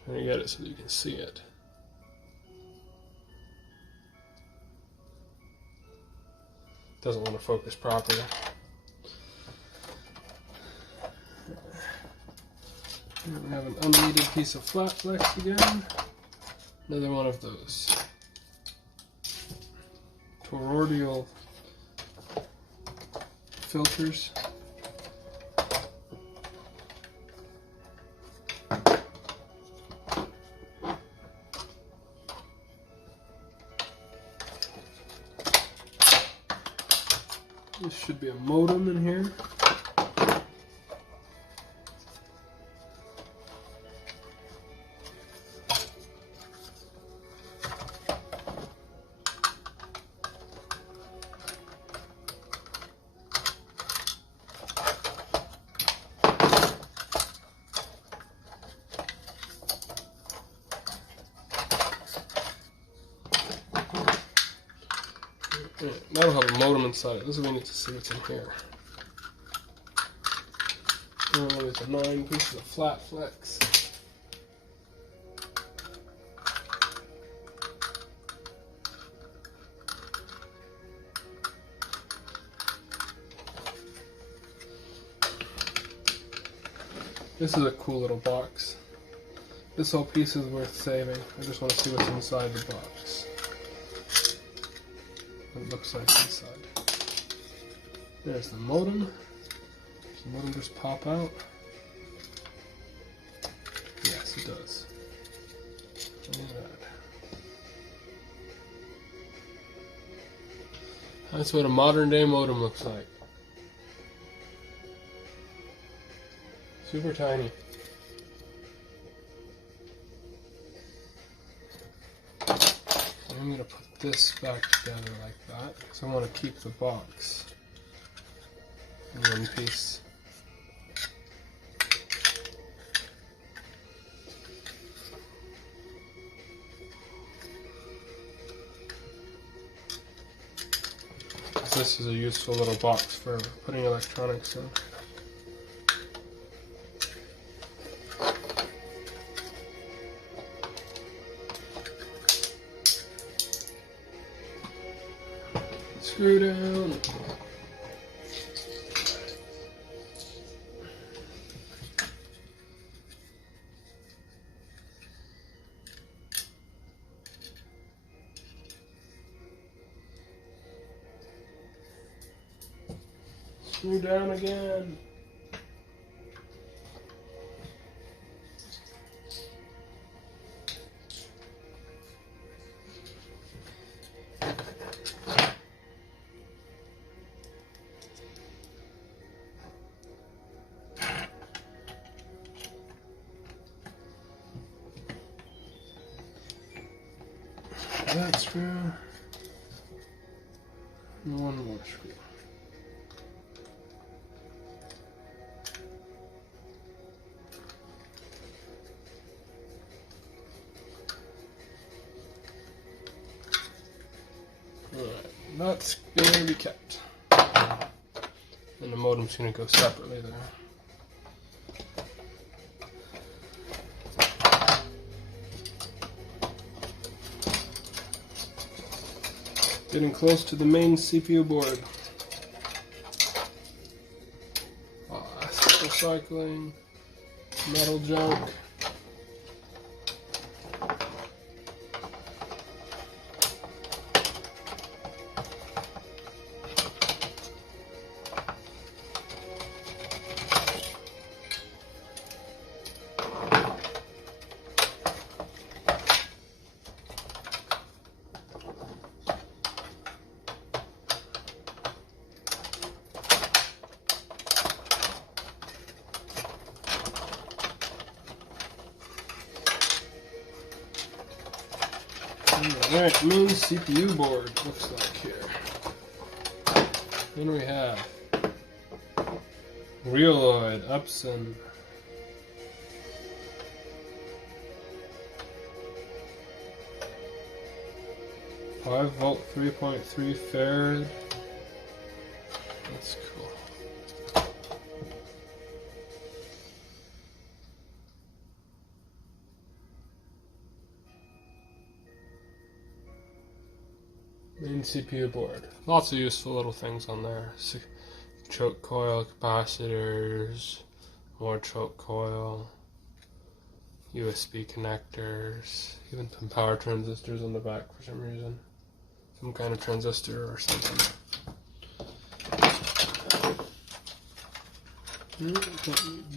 Trying to get it so that you can see it. Doesn't want to focus properly. Here we have an unneeded piece of flat flex again. Another one of those toroidal filters. Should be a modem in here. That'll have a modem inside it. This is what we need to see what's in here. There's a 9 pieces of flat flex. This is a cool little box. This whole piece is worth saving. I just want to see what's inside the box. What it looks like inside. There's the modem. Does the modem just pop out? Yes, it does. Look at that. That's what a modern day modem looks like. Super tiny. I'm going to put this back together like that because I want to keep the box in one piece. This is a useful little box for putting electronics in. Screw down. Screw down again. That screw, and one more screw. Alright, that's going to be kept. And the modem's going to go separately there. Getting close to the main CPU board. Recycling, metal junk. Alright, main CPU board looks like here. Then we have Realoid, Epson. Five volt, 3.3 farad. That's cool. Main CPU board. Lots of useful little things on there. Choke coil, capacitors, more choke coil, USB connectors, even some power transistors on the back for some reason. Some kind of transistor or something.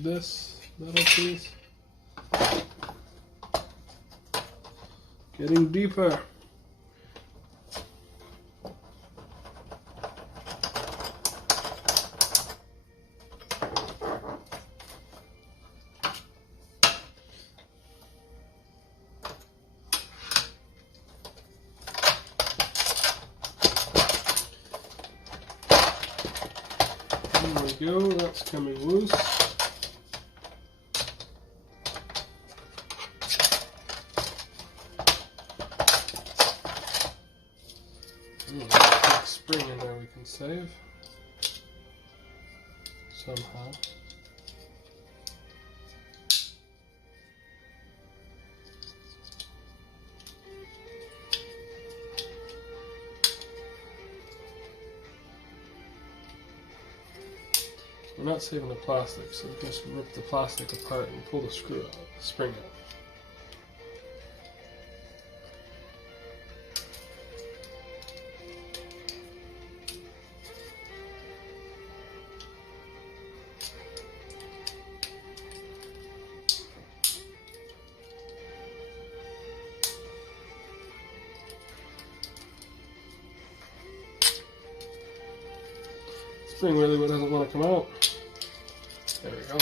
This metal piece. Getting deeper. There we go, that's coming loose. Big spring in there we can save somehow. We're not saving the plastic, so just rip the plastic apart and pull the screw out, spring out. Spring really doesn't want to come out. There we go.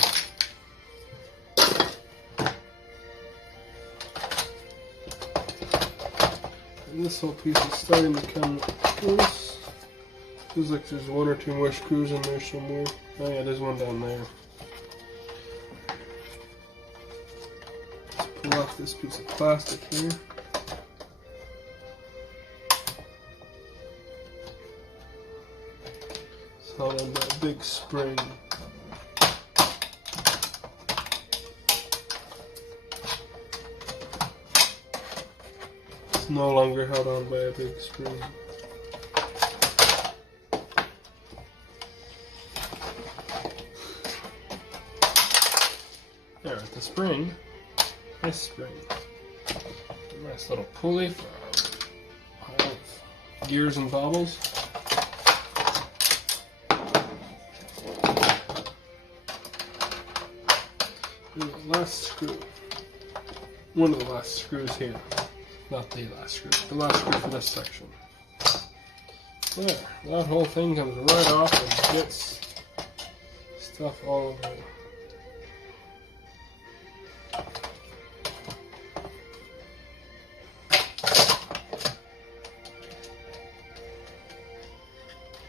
And this whole piece is starting to come loose. Feels like there's one or two more screws in there somewhere. Oh yeah, there's one down there. Let's pull off this piece of plastic here. It's held on by a big spring. It's no longer held on by a big spring. There, at the spring, this spring. A nice little pulley for our gears and bobbles. And the last screw. One of the last screws here. Not the last screw. The last screw for this section. There. That whole thing comes right off and gets stuff all over it.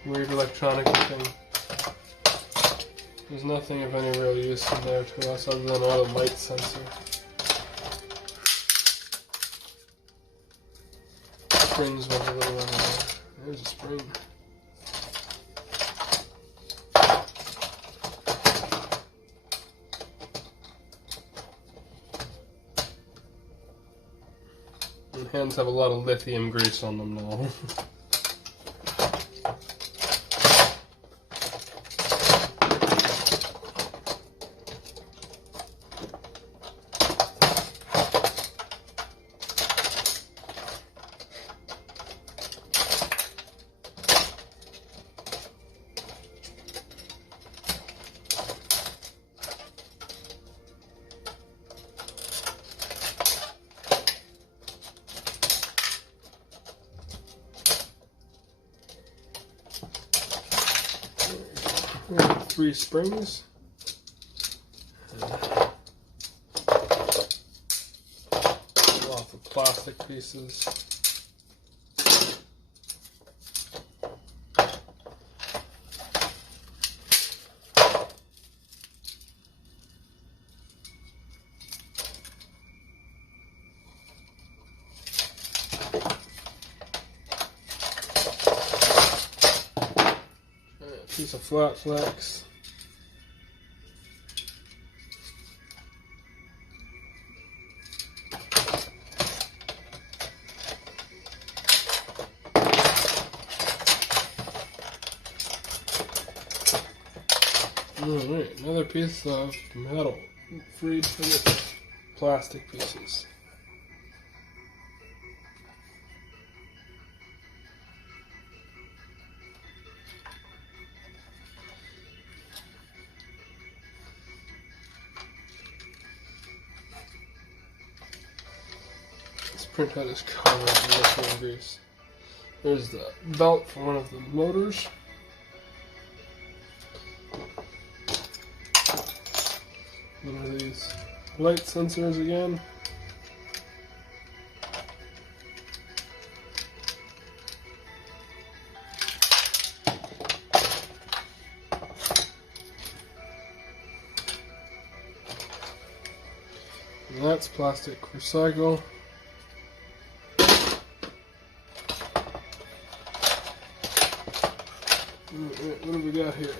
Weird electronic thing. There's nothing of any real use in there to us other than a light sensor. Springs went a little under there. There's a spring. And hands have a lot of lithium grease on them now. Three springs. Lots of plastic pieces. A piece of flat flex. Alright, another piece of metal freed from the plastic pieces. This printout is covered in lithium grease. There's the belt for one of the motors. One of these light sensors again. And that's plastic recycle. What do we got here?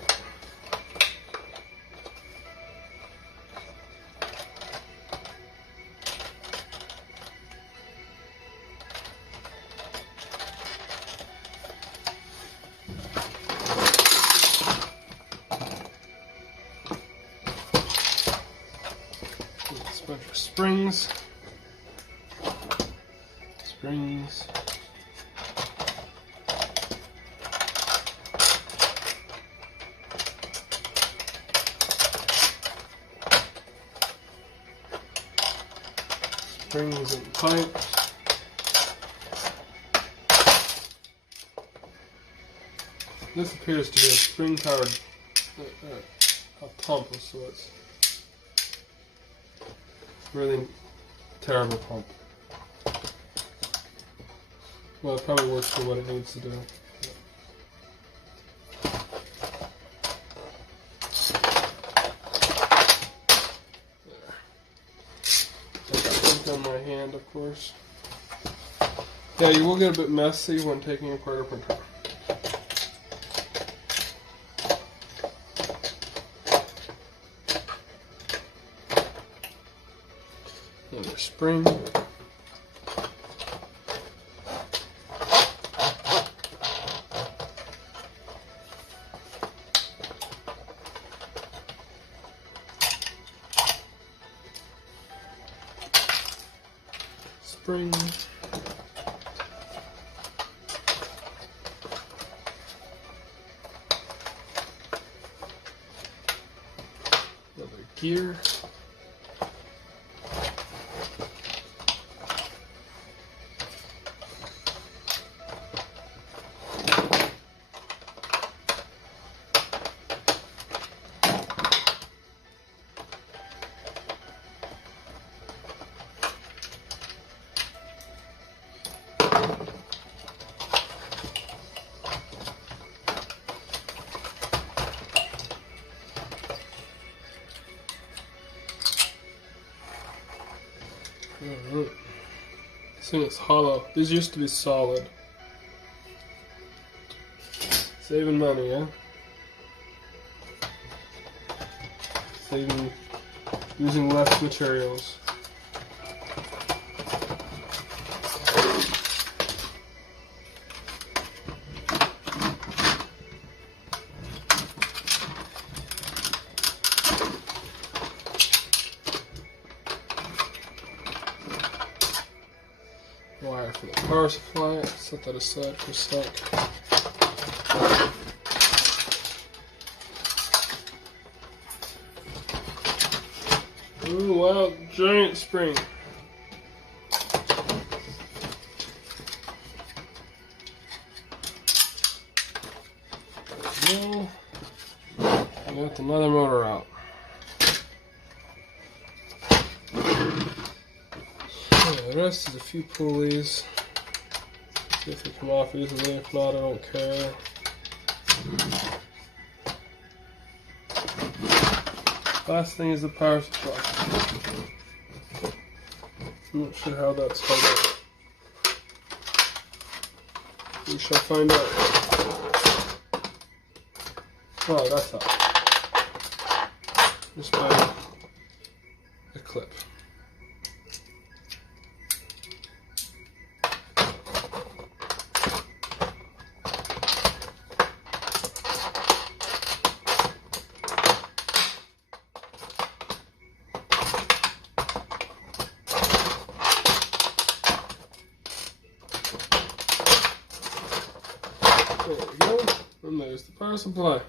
A bunch of springs. Springs. Springs and pipes. This appears to be a spring-powered a pump of sorts. Really terrible pump. Well, it probably works for what it needs to do. On my hand, of course. Yeah, you will get a bit messy when taking apart a printer. Another spring. Spring. Another gear. Alright. This thing is hollow. These used to be solid. Saving money, yeah? Using less materials. Wire for the power supply. Set that aside for a sec. Ooh, wow, giant spring. Now, I got another motor out. The rest is a few pulleys. See if they come off easily. If not, I don't care. Last thing is the power supply. I'm not sure how that's held up. We shall find out. Oh, that's out. Just by a clip. There we go, and there's the power supply.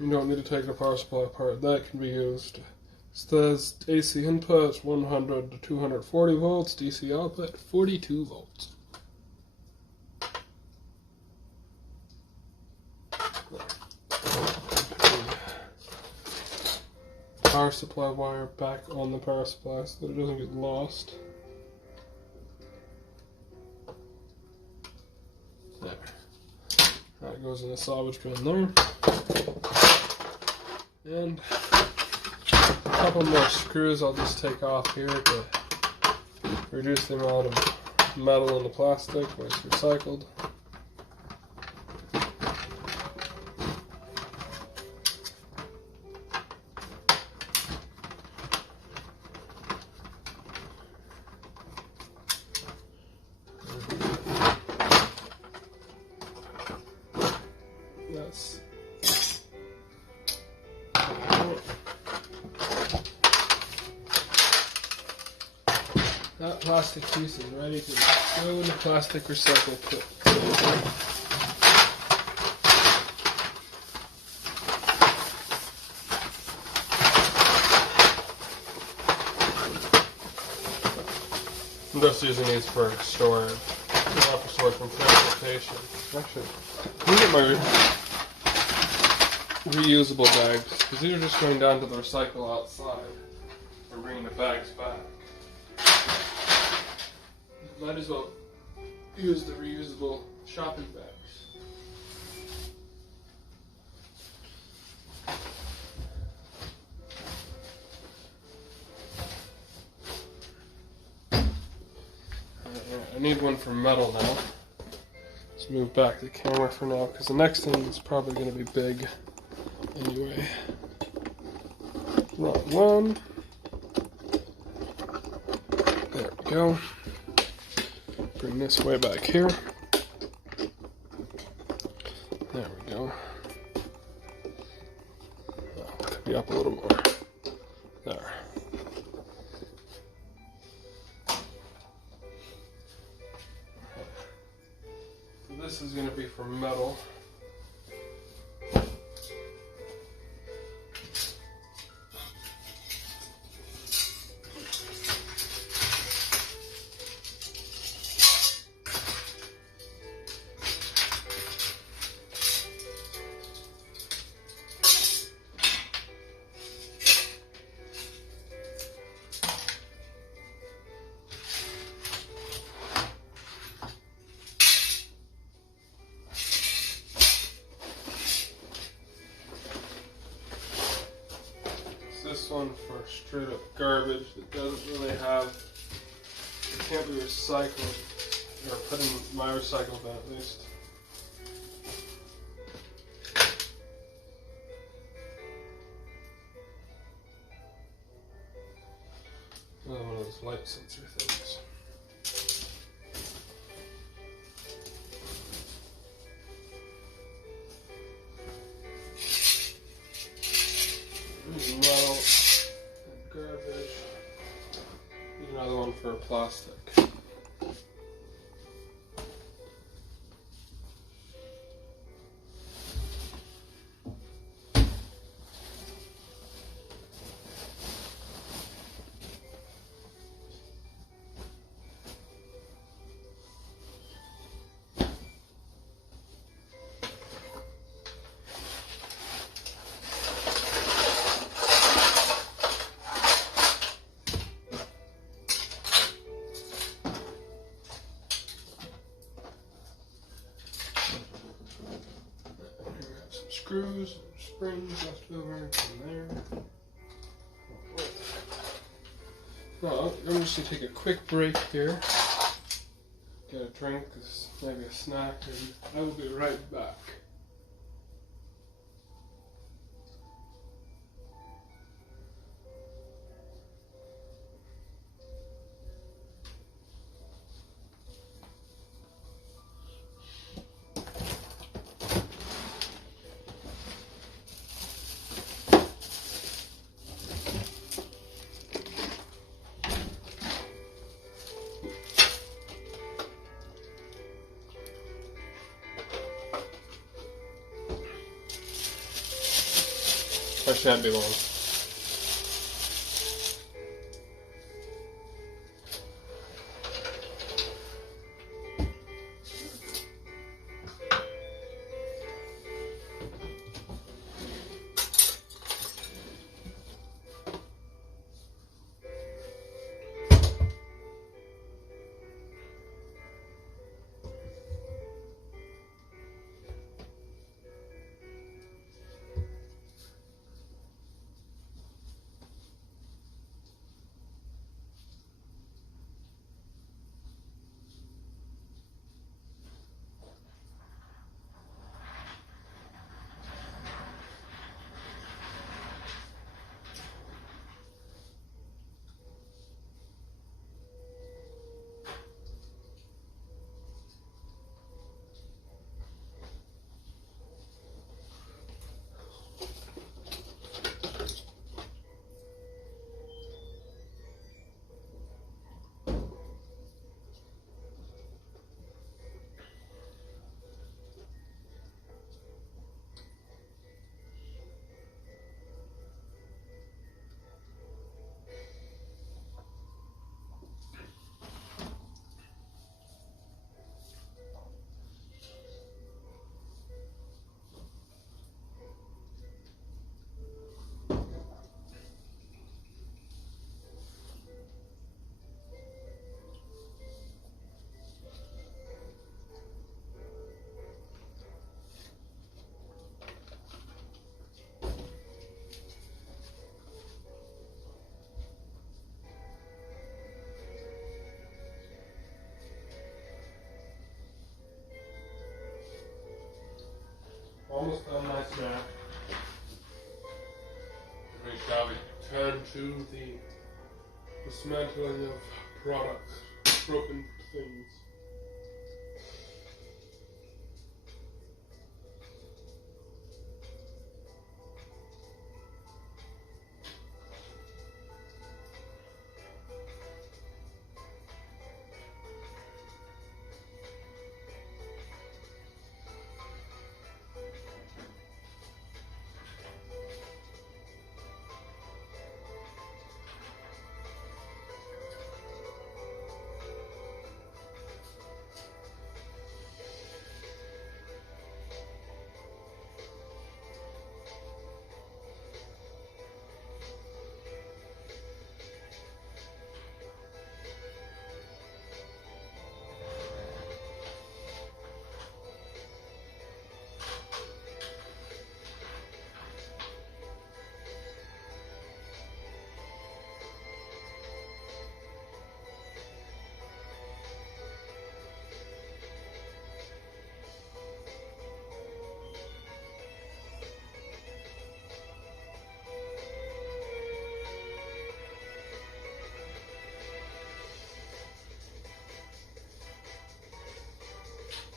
You don't need to take the power supply apart. That can be used. It says AC input 100 to 240 volts, DC output 42 volts. Power supply wire back on the power supply so that it doesn't get lost. There. That goes in the salvage bin there. And couple more screws I'll just take off here to reduce the amount of metal in the plastic when it's recycled. That's that plastic piece is ready to go in the plastic recycle pit. I'm just using these for storage, not for storage from transportation. Actually, look at my reusable bags, because these are just going down to the recycle outside. We're bringing the bags back. Might as well use the reusable shopping bags. I need one for metal now. Let's move back the camera for now, because the next thing is probably going to be big anyway. Not one. There we go. Bring this way back here. There we go. Oh, could be up a little more. There. So this is going to be for metal. This one for straight up garbage that doesn't really have, it can't be recycled, or put in my recycle bin at least. Another one of those light sensor things. Metal and garbage. Need another one for plastic. Screws, springs left over from there. Well, I'm just going to take a quick break here. Get a drink, maybe a snack, and I will be right back. I shan't be long. almost done, nice man. We shall return to the dismantling of products, broken things.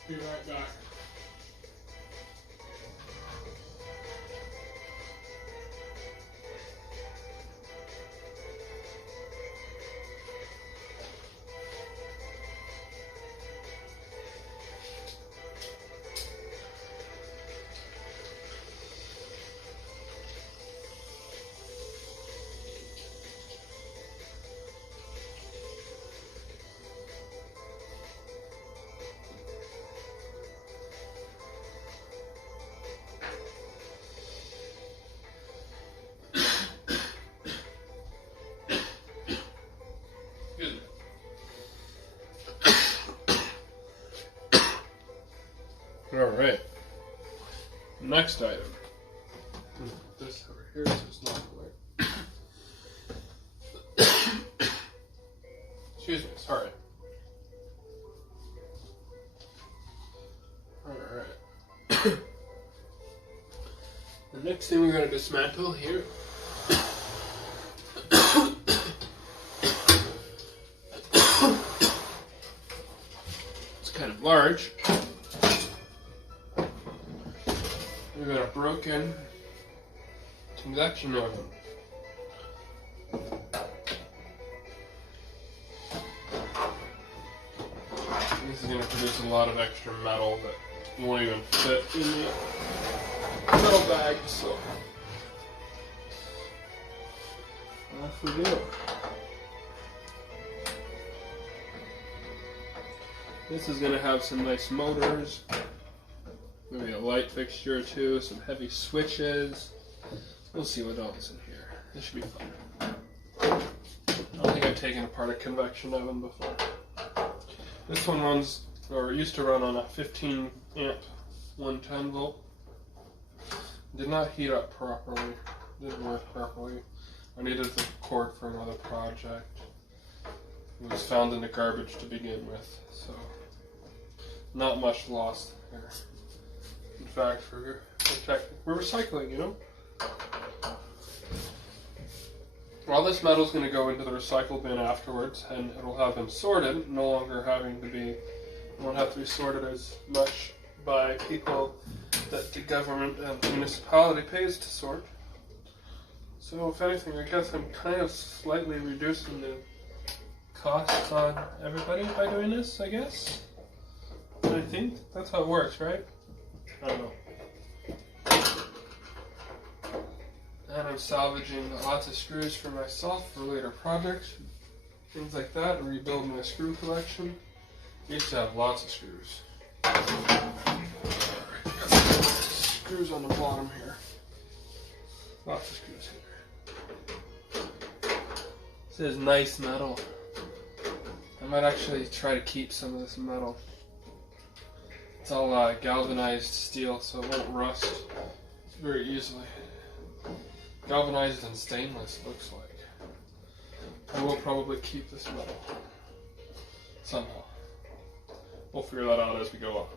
Be right back. Alright. Next item. Put this over here so it's not away. Excuse me, sorry. Alright. The next thing we're going to dismantle here it's kind of large. We've got a broken convection oven. This is going to produce a lot of extra metal that won't even fit in the metal bag, so off we go. This is going to have some nice motors. Maybe a light fixture or two, some heavy switches. We'll see what else is in here. This should be fun. I don't think I've taken apart a convection oven before. This one runs, or used to run on a 15 amp 110 volt. Did not heat up properly. Didn't work properly. I needed the cord for another project. It was found in the garbage to begin with, so not much lost there. In fact, we're recycling, you know? Well, this metal is going to go into the recycle bin afterwards, and it'll have been sorted, no longer having to be, won't have to be sorted as much by people that the government and the municipality pays to sort. So, if anything, I guess I'm kind of slightly reducing the costs on everybody by doing this, I guess. I think that's how it works, right? I don't know. And I'm salvaging lots of screws for myself for later projects, things like that, and rebuilding my screw collection. I used to have lots of screws. Screws on the bottom here. Lots of screws here. This is nice metal. I might actually try to keep some of this metal. It's all galvanized steel, so it won't rust very easily. Galvanized and stainless, looks like. I will probably keep this metal. Somehow. We'll figure that out as we go up.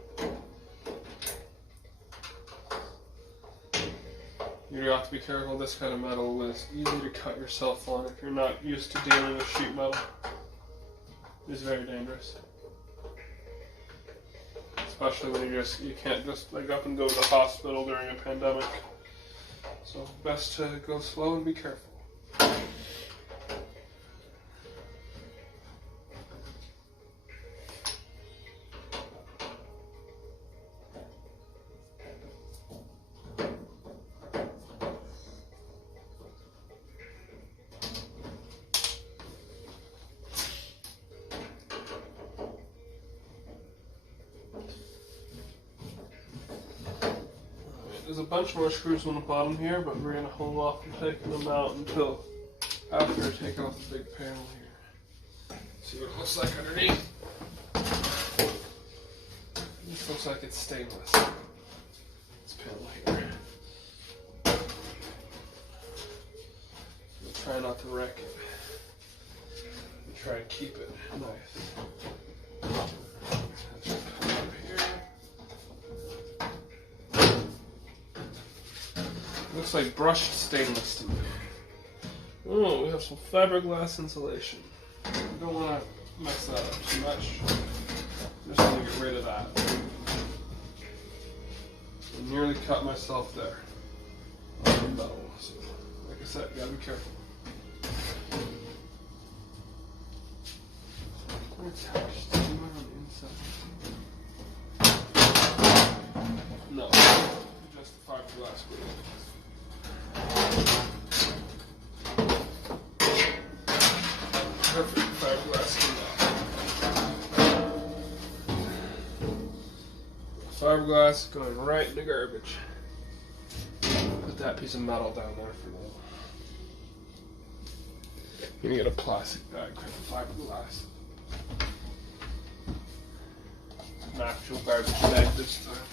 You have to be careful. This kind of metal is easy to cut yourself on if you're not used to dealing with sheet metal. It's very dangerous. Especially when you can't just like up and go to the hospital during a pandemic. So best to go slow and be careful. There's a bunch more screws on the bottom here, but we're going to hold off from taking them out until after I take off the big panel here. See what it looks like underneath. This looks like it's stainless. This panel here. We'll try not to wreck it. We'll try and keep it nice. Looks like brushed stainless to me. Oh, we have some fiberglass insulation. Don't want to mess that up too much. Just want to get rid of that. I nearly cut myself there on the metal. So, like I said, you gotta be careful. Attached to it on the inside. No, just the fiberglass glue. Perfect fiberglass in there. Fiberglass going right in the garbage. Put that piece of metal down there for now. You're gonna get a plastic bag for the fiberglass. An actual garbage bag this time.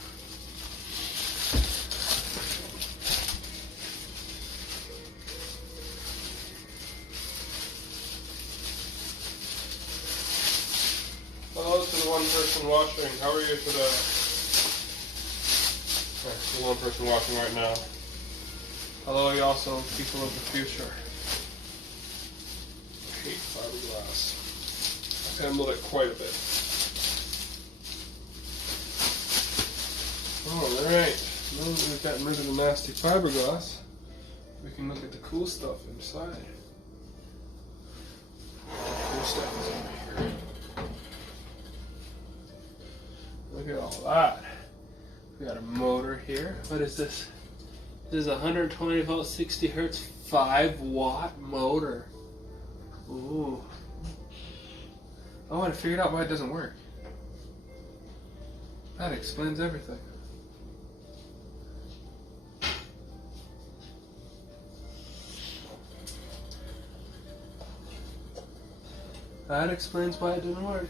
Hello to the one person watching. How are you today? There's the one person watching right now. Hello, you also people of the future. I hate fiberglass. I've handled it quite a bit. Alright, now that we've gotten rid of the nasty fiberglass, we can look at the cool stuff inside. Cool stuff is over here. Look at all that. We got a motor here. What is this? This is a 120 volt, 60 hertz, 5-watt motor. Ooh. Oh, I figured out why it doesn't work. That explains everything. That explains why it didn't work.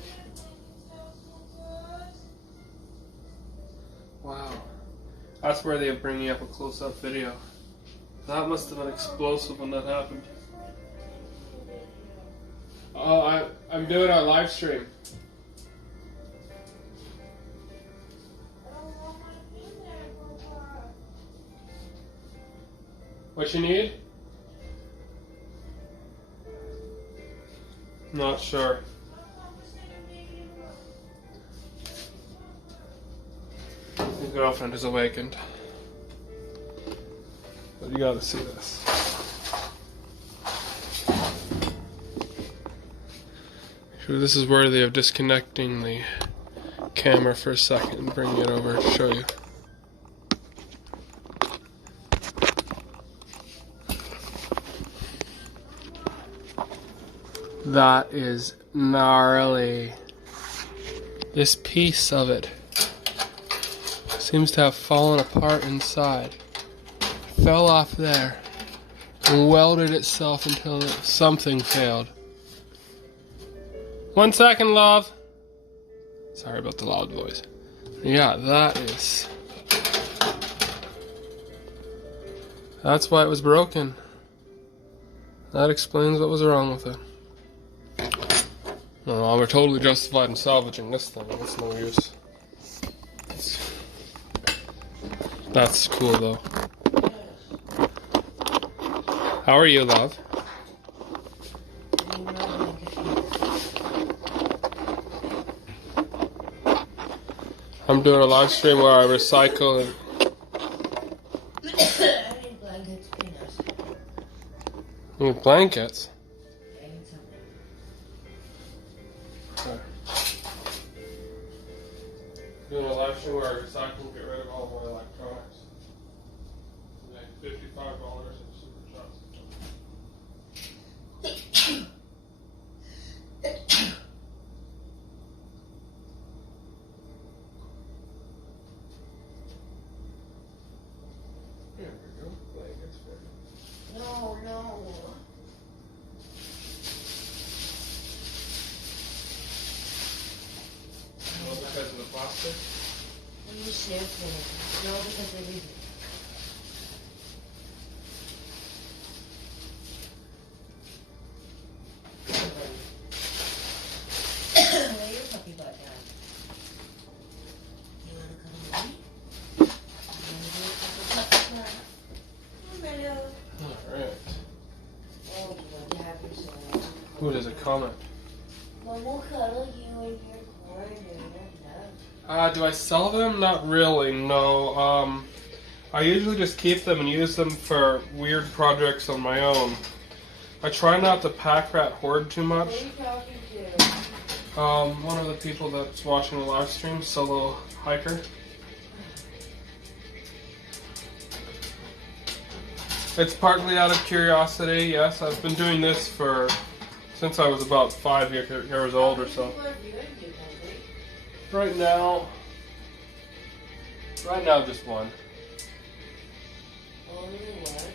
Wow. That's where they bring you up a close-up video. That must have been explosive when that happened. Oh, I'm doing a live stream. What you need? Not sure. Your girlfriend is awakened. But you gotta see this. So this is worthy of disconnecting the camera for a second and bringing it over to show you. That is gnarly. This piece of it seems to have fallen apart inside. Fell off there and welded itself until something failed. 1 second, love. Sorry about the loud voice. Yeah, that's why it was broken. That explains what was wrong with it. Well, we're totally justified in salvaging this thing. It's no use. That's cool though. How are you, love? I'm doing a live stream where I recycle and... You need blankets? Okay. Doing a live stream where I recycle and get rid of all my electronics. Make $55 in super shots. There we go. Blankets for you. No. Well, because of the plastic? When you ship it. No, because they leave it. Lay your puppy butt down. You want to come with me? You want to do a couple puppy butt? Come on, Meadow. Alright. Oh, you want to have your son. Who does a comment? Mom will cuddle you in your corner. Do I sell them? Not really, no. I usually just keep them and use them for weird projects on my own. I try not to pack rat hoard too much. Who are you talking to? One of the people that's watching the live stream, solo hiker. It's partly out of curiosity, yes. I've been doing this since I was about 5 years old or so. Right now, just one. Only one?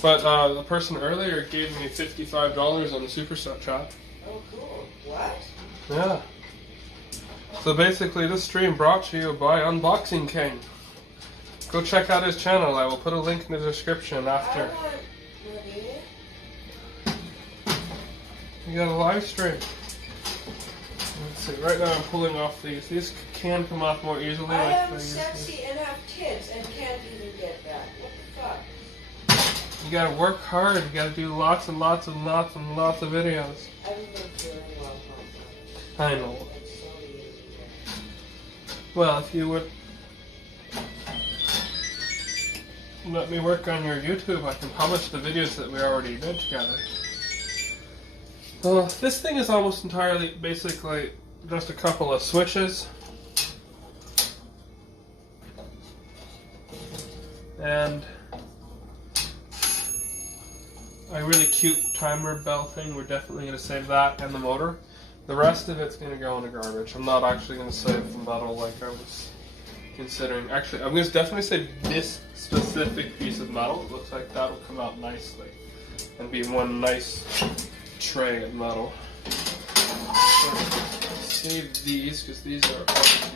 But the person earlier gave me $55 on the Super Chat. Oh, cool. What? Yeah. So basically, this stream brought to you by Unboxing King. Go check out his channel. I will put a link in the description after. I want You got a live stream. Let's see. Right now, I'm pulling off these. These can come off more easily. I like am they sexy usually. and have kids and can't even get that. What the fuck? You gotta work hard. You gotta do lots and lots and lots and lots of videos. I haven't been feeling well, Mom. I know. It's so easy. Well, if you would let me work on your YouTube, I can publish the videos that we already did together. This thing is almost entirely, basically, just a couple of switches. And a really cute timer bell thing. We're definitely going to save that and the motor. The rest of it's going to go in the garbage. I'm not actually going to save the metal like I was considering. Actually, I'm going to definitely save this specific piece of metal. It looks like that'll come out nicely and be one nice tray of metal. So, save these because these are always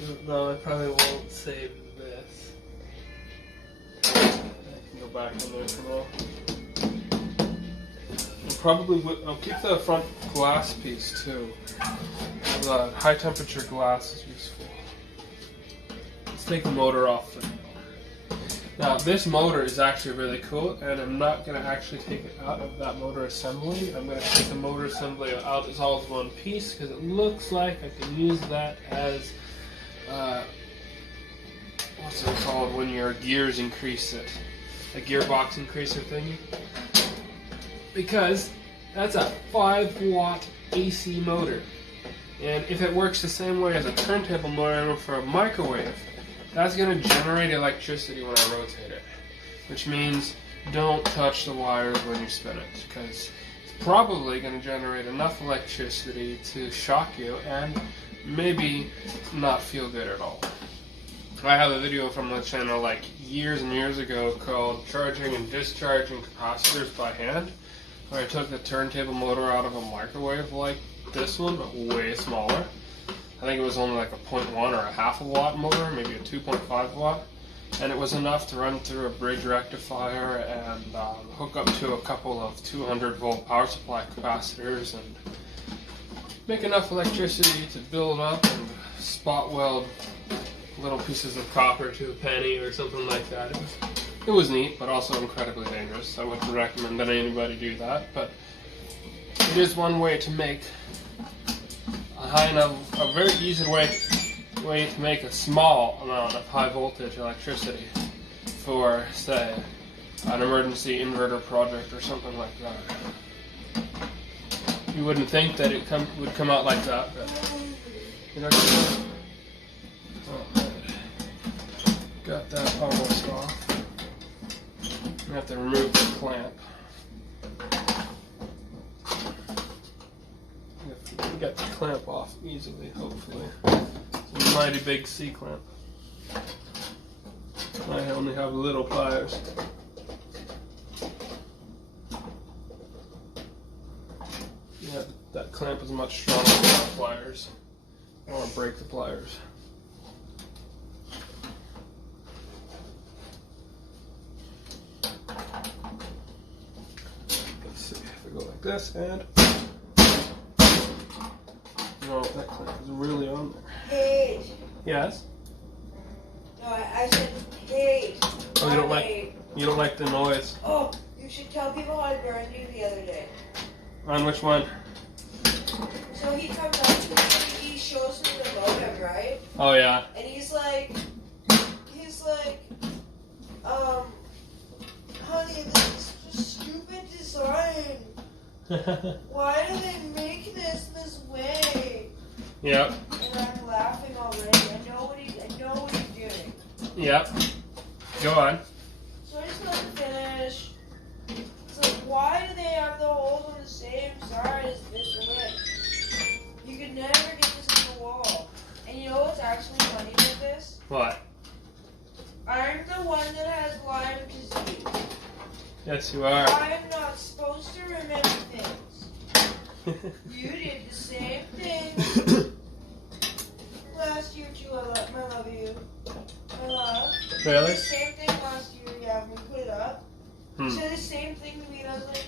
used. No, I probably won't save this. I can go back in there for now. I'll keep the front glass piece too. The high temperature glass is useful. Let's take the motor off the. Now this motor is actually really cool, and I'm not going to actually take it out of that motor assembly. I'm going to take the motor assembly out as all as one piece because it looks like I can use that as what's it called when your gears increase it? A gearbox increaser thingy. Because that's a 5-watt AC motor. And if it works the same way as a turntable motor for a microwave, that's going to generate electricity when I rotate it. Which means don't touch the wires when you spin it, because it's probably going to generate enough electricity to shock you and maybe not feel good at all. I have a video from the channel like years and years ago called Charging and Discharging Capacitors by Hand, where I took the turntable motor out of a microwave like this one, but way smaller. I think it was only like a 0.1 or a half a watt motor, maybe a 2.5 watt. And it was enough to run through a bridge rectifier and hook up to a couple of 200 volt power supply capacitors and make enough electricity to build up and spot weld little pieces of copper to a penny or something like that. It was neat, but also incredibly dangerous. I wouldn't recommend that anybody do that, but it is one way to make a very easy way to make a small amount of high voltage electricity for, say, an emergency inverter project or something like that. You wouldn't think that it would come out like that, but it actually. Oh, man. Got that almost off. I have to remove the clamp. Get the clamp off easily, hopefully. It's a mighty big C-clamp. I only have little pliers. Yeah, that clamp is much stronger than the pliers. I don't want to break the pliers. Let's see if I go like this and. No, that clamp is really on there. Hate. Yes? No, I said hate. Oh, you don't like the noise. Oh, you should tell people how I burned you the other day. On which one? So he comes up to me, he shows me the modem, right? Oh yeah. And he's like, honey, this is just stupid design. Why do they make this way? Yep. And I'm laughing already. I know what he's doing. Yep. Go on. So I just let him finish. It's like, why do they have the holes on the same side as this lid? You could never get this in the wall. And you know what's actually funny with this? What? I'm the one that has Lyme disease. Yes, you are. I'm not supposed to remember things. You did the same thing last year too. I love you. I love. Really? You did the same thing last year. Yeah, when we put it up. You said the same thing to me, and I was like,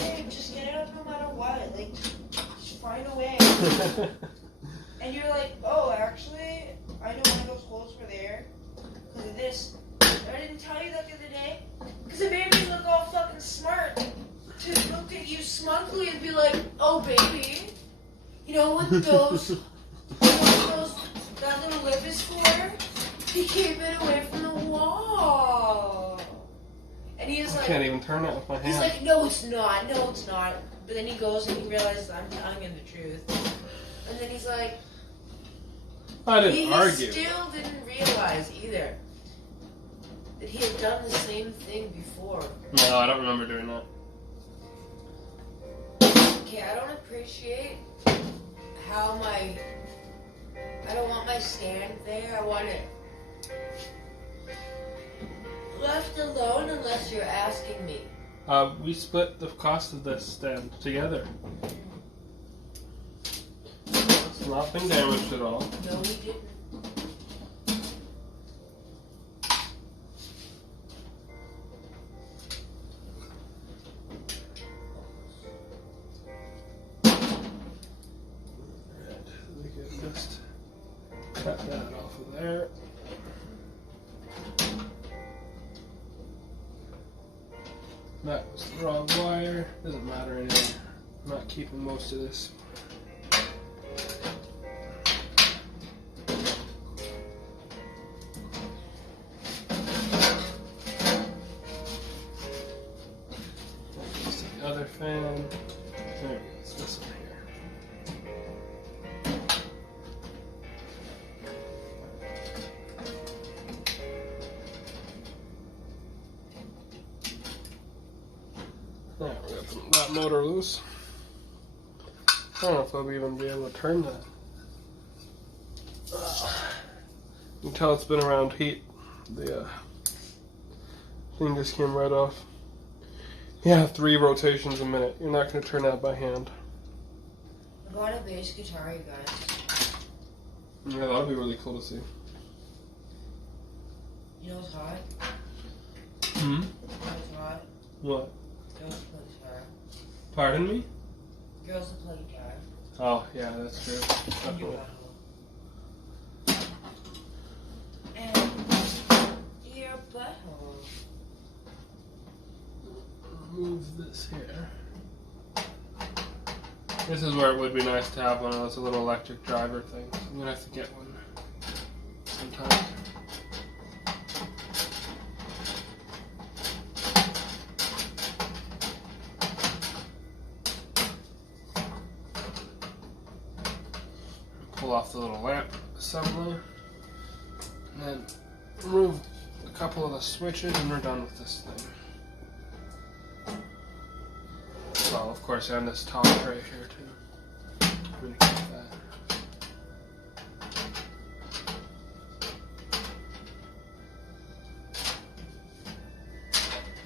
hey, just get it up no matter what. Like, just find a way. And you're like, oh, actually, I know one of those holes were there because of this. I didn't tell you that the other day because it made me look all fucking smart to look at you smugly and be like, oh, baby, you know what that little lip is for? To keep it away from the wall. And he's like, I can't even turn it with my hand. He's like, no, it's not. No, it's not. But then he goes and he realizes I'm telling him the truth. And then he's like, I didn't argue. He still didn't realize either that he had done the same thing before. No, I don't remember doing that. Okay, I don't appreciate how I don't want my stand there. I want it left alone unless you're asking me. We split the cost of this stand together. It's not been damaged at all. No, we didn't. We can just cut that off of there. That was the wrong wire. Doesn't matter anyway. I'm not keeping most of this. That's the other fan. There we go. It's this one here. There, we got that motor loose. I don't know if I'll even be able to turn that. You can tell it's been around heat. The thing just came right off. Yeah, 3 rotations a minute. You're not going to turn that by hand. I got a bass guitar, you guys. Yeah, that'll be really cool to see. You know what's hot? Hmm? You know what's hot? What? Girls that play guitar. Pardon me? Girls that play guitar. Oh, yeah, that's true. You Definitely. want them. And your butthole. Move this here. This is where it would be nice to have one of those little electric driver things. I'm gonna have to get one sometime. Pull off the little lamp assembly, and then remove a couple of the switches, and we're done with this thing. Well, of course, and this top tray here too. I'm gonna keep that.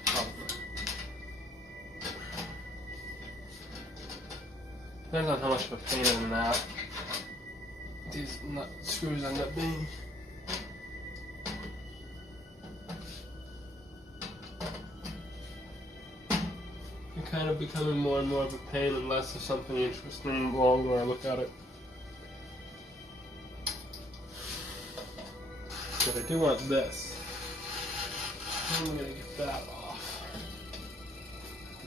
Probably. Depends on how much of a pain in that these nut screws end up being. Kind of becoming more and more of a pain and less of something interesting the longer I look at it. But I do want this. I'm going to get that off.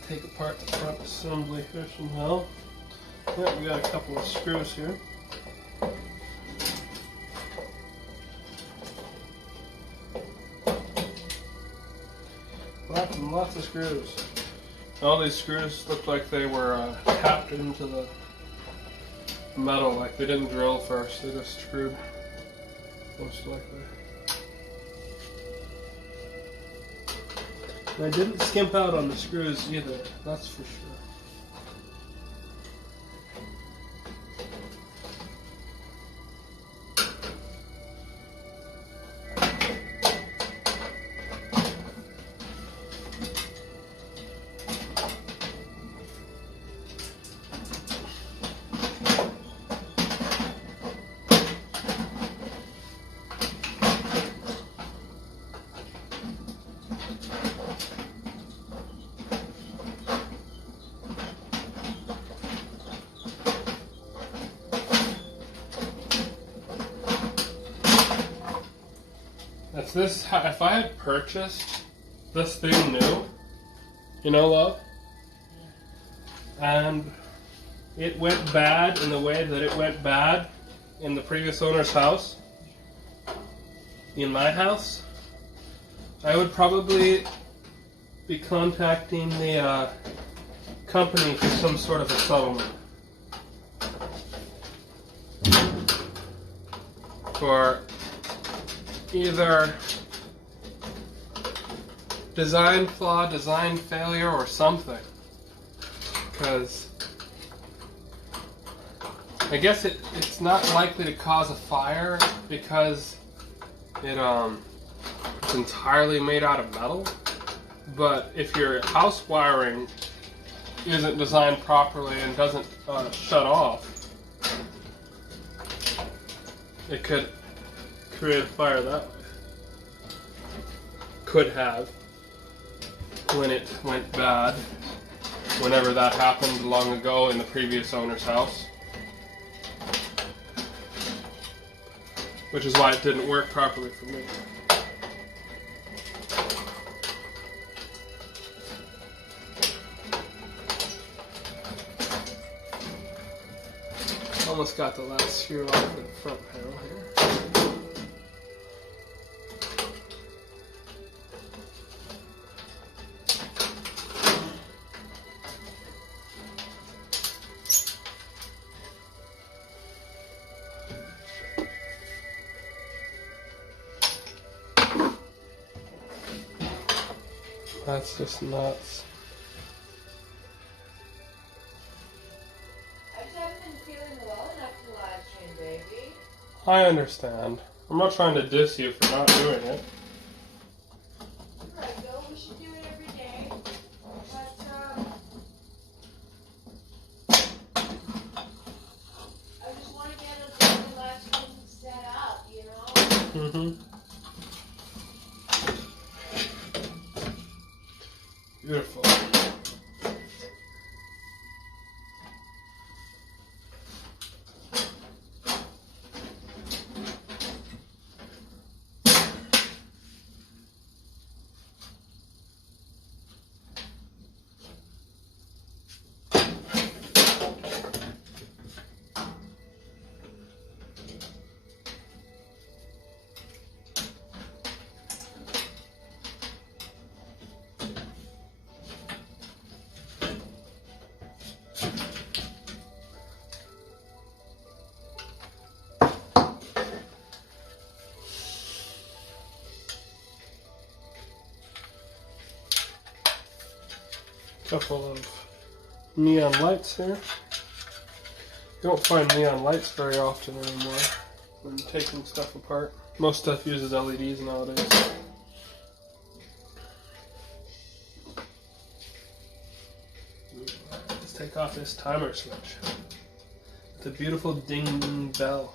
Take apart the front assembly here somehow. Yeah, we got a couple of screws here. Lots and lots of screws. All these screws look like they were tapped into the metal, like they didn't drill first, they just screwed, most likely. And I didn't skimp out on the screws either, that's for sure. This, if I had purchased this thing new, you know, love, and it went bad in the way that it went bad in the previous owner's house, in my house, I would probably be contacting the company for some sort of a settlement. For either design flaw, design failure, or something. Because I guess it's not likely to cause a fire because it's entirely made out of metal. But if your house wiring isn't designed properly and doesn't shut off, it could create a fire that way. Could have, when it went bad, whenever that happened long ago in the previous owner's house. Which is why it didn't work properly for me. Almost got the last screw off the front panel here. That's just nuts. I just haven't been feeling well enough to live stream, baby. I understand. I'm not trying to diss you for not doing it. Right, though, we should do it every day. But, I just want to get a live stream set up, you know? Mm-hmm. Beautiful. Couple of neon lights here. You don't find neon lights very often anymore when taking stuff apart. Most stuff uses LEDs nowadays. Let's take off this timer switch. It's a beautiful ding bell.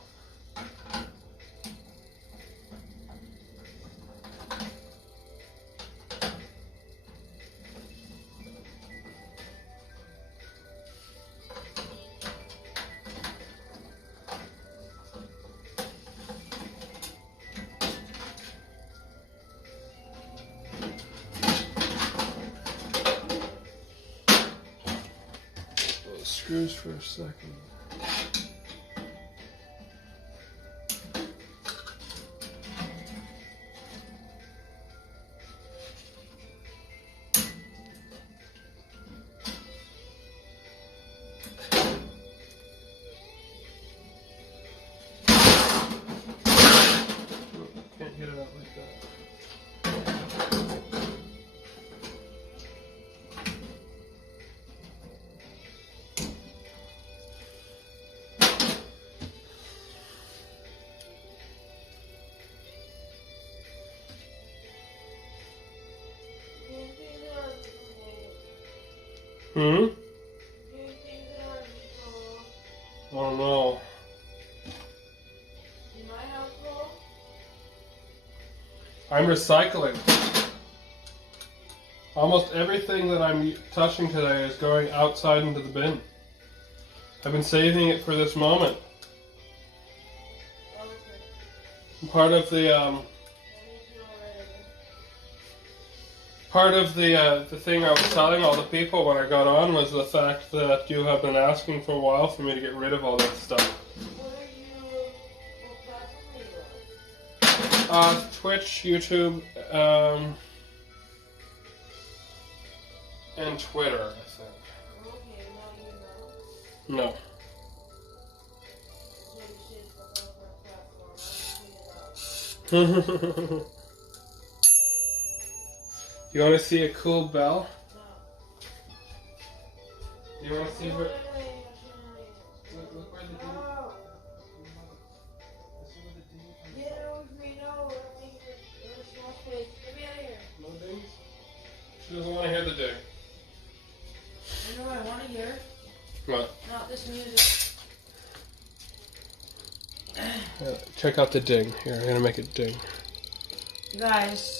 Screws for a second. Can't get it out like that. Hmm? Oh no. I'm recycling. Almost everything that I'm touching today is going outside into the bin. I've been saving it for this moment. Part of the thing I was telling all the people when I got on was the fact that you have been asking for a while for me to get rid of all that stuff. What platform are you on? Twitch, YouTube, and Twitter, I think. Okay, now you know. No. Maybe you should fuck up our platform. I'll clean it up. You want to see a cool bell? No. You want to see what? Look Look where the ding. no. This is where the ding comes Get out with me, no. We're making it in a small space. Get me out of here. from. No dings? She doesn't want to hear the ding. You know what I want to hear? What? Not this music. Check out the ding. Here, I'm going to make it ding. You guys.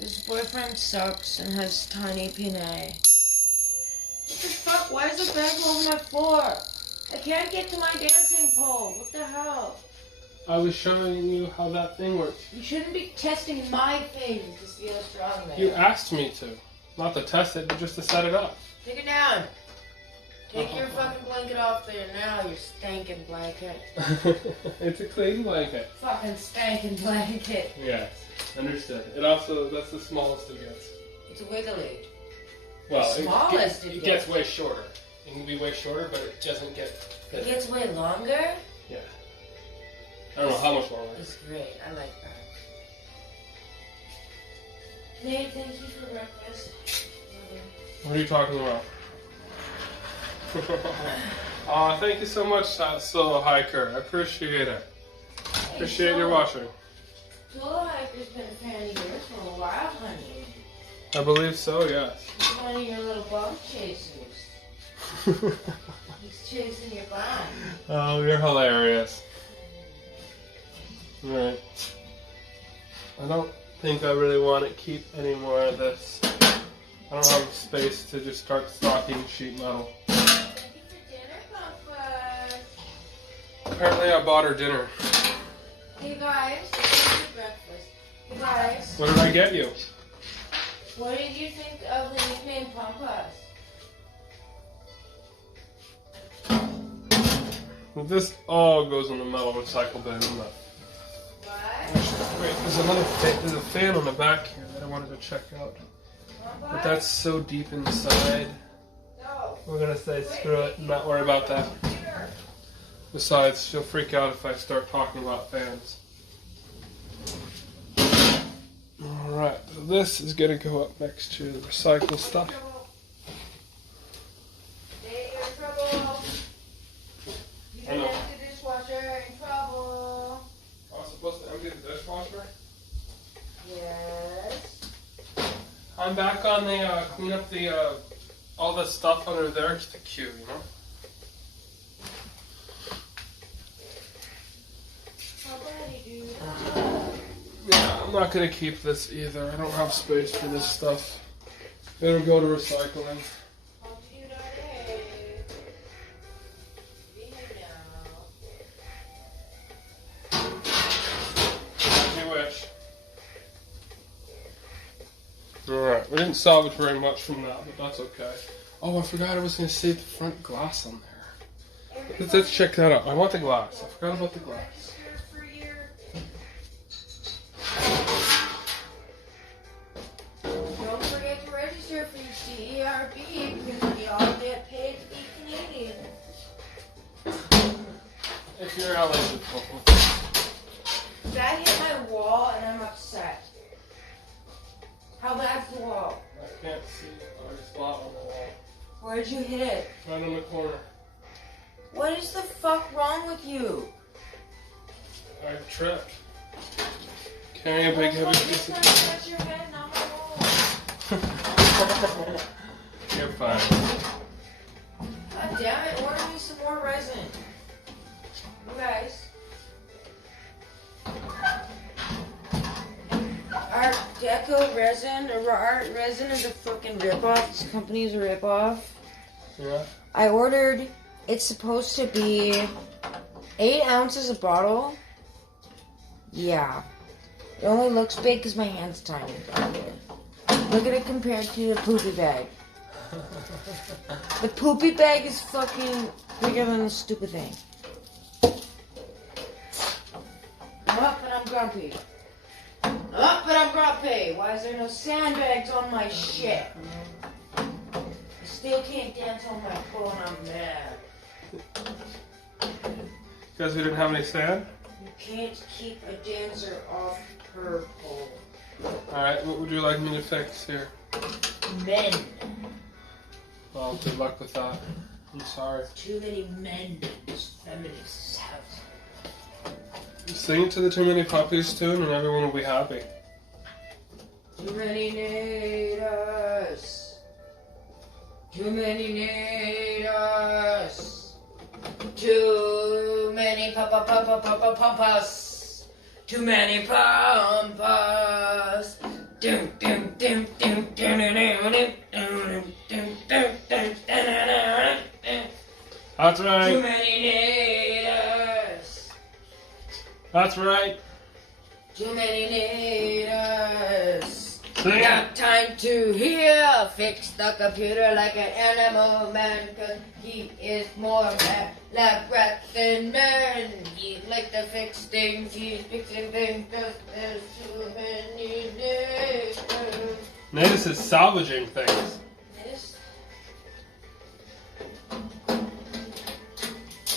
This boyfriend sucks and has tiny penis. What the fuck? Why is the bag over my floor? I can't get to my dancing pole. What the hell? I was showing you how that thing works. You shouldn't be testing my things to see how strong they You are. asked me to. Not to test it, but just to set it up. Take it down. Take your fucking blanket off there now, you stinking blanket. It's a clean blanket. Fucking stinking blanket. Yes, understood. It also, that's the smallest it gets. It's wiggly. Well, Smallest it gets way shorter. It can be way shorter, but it doesn't get thicker. It gets way longer? Yeah. I don't know how much longer. It's great. I like that. Nate, thank you for breakfast. What are you talking about? Thank you so much, Solo Hiker. I appreciate it. Appreciate your watching. Solo Hiker's been a fan of yours for a while, honey. I believe so, yes. He's one of your little bum chasers. He's chasing your bum. Oh, you're hilarious. Alright. I don't think I really want to keep any more of this. I don't have space to just start stocking sheet metal. Thank you for dinner, Papa. Apparently I bought her dinner. Hey guys, thank you for breakfast. Hey guys, What did I get you? what did you think of the nickname Pampas? This all goes in the metal recycle bin. What? Wait, there's a fan on the back here that I wanted to check out. But that's so deep inside. No. We're gonna say screw it and not worry about that. Here. Besides, she'll freak out if I start talking about fans. Alright, so this is gonna go up next to the recycle stuff. Stay in trouble. You can empty the dishwasher in trouble. I was supposed to empty the dishwasher? Yes. I'm back on the, clean up the, all the stuff under there to the queue, you know? How about you do? Yeah, I'm not gonna keep this either. I don't have space for this stuff. It'll go to recycling. How do you do that? You wish. Alright, we didn't salvage very much from that, but that's okay. Oh, I forgot I was gonna save the front glass on there. Let's check that out. I want the glass. I forgot about the glass. Don't forget to register for your CERB because we all get paid to be Canadian. If you're eligible. That hit my wall and I'm upset. How bad's the wall? I can't see our spot on the wall. Where'd you hit it? Right in the corner. What is the fuck wrong with you? I tripped. Carrying a big heavy piece of... That's your head, not my wall. You're fine. God damn it, order me some more resin. You guys. Art Deco resin, or Art resin is a fucking ripoff. This company is a ripoff. Yeah. I ordered, it's supposed to be 8 ounces a bottle. Yeah. It only looks big because my hand's tiny. Look at it compared to the poopy bag. The poopy bag is fucking bigger than the stupid thing. I'm up and I'm grumpy. I'm up and I'm grumpy. Why is there no sandbags on my shit? I still can't dance on my pole and I'm mad. Because we didn't have any sand? You can't keep a dancer off her pole. Alright, what would you like me to fix here? Men. Well, good luck with that. I'm sorry. Too many men in this feminist house. Sing to the Too Many Puppies tune and everyone will be happy. Too many need us. Too many need us. Too many pumpas. Too many pumpas. Dum dum dum dum dum That's right. Too many need us. That's right. Too many need us. Sing. Got time to hear. Fix the computer like an animal man, cause he is more lab rat than man. He like to fix things, he's fixing things, cause there's too many days. Natus is salvaging things. This?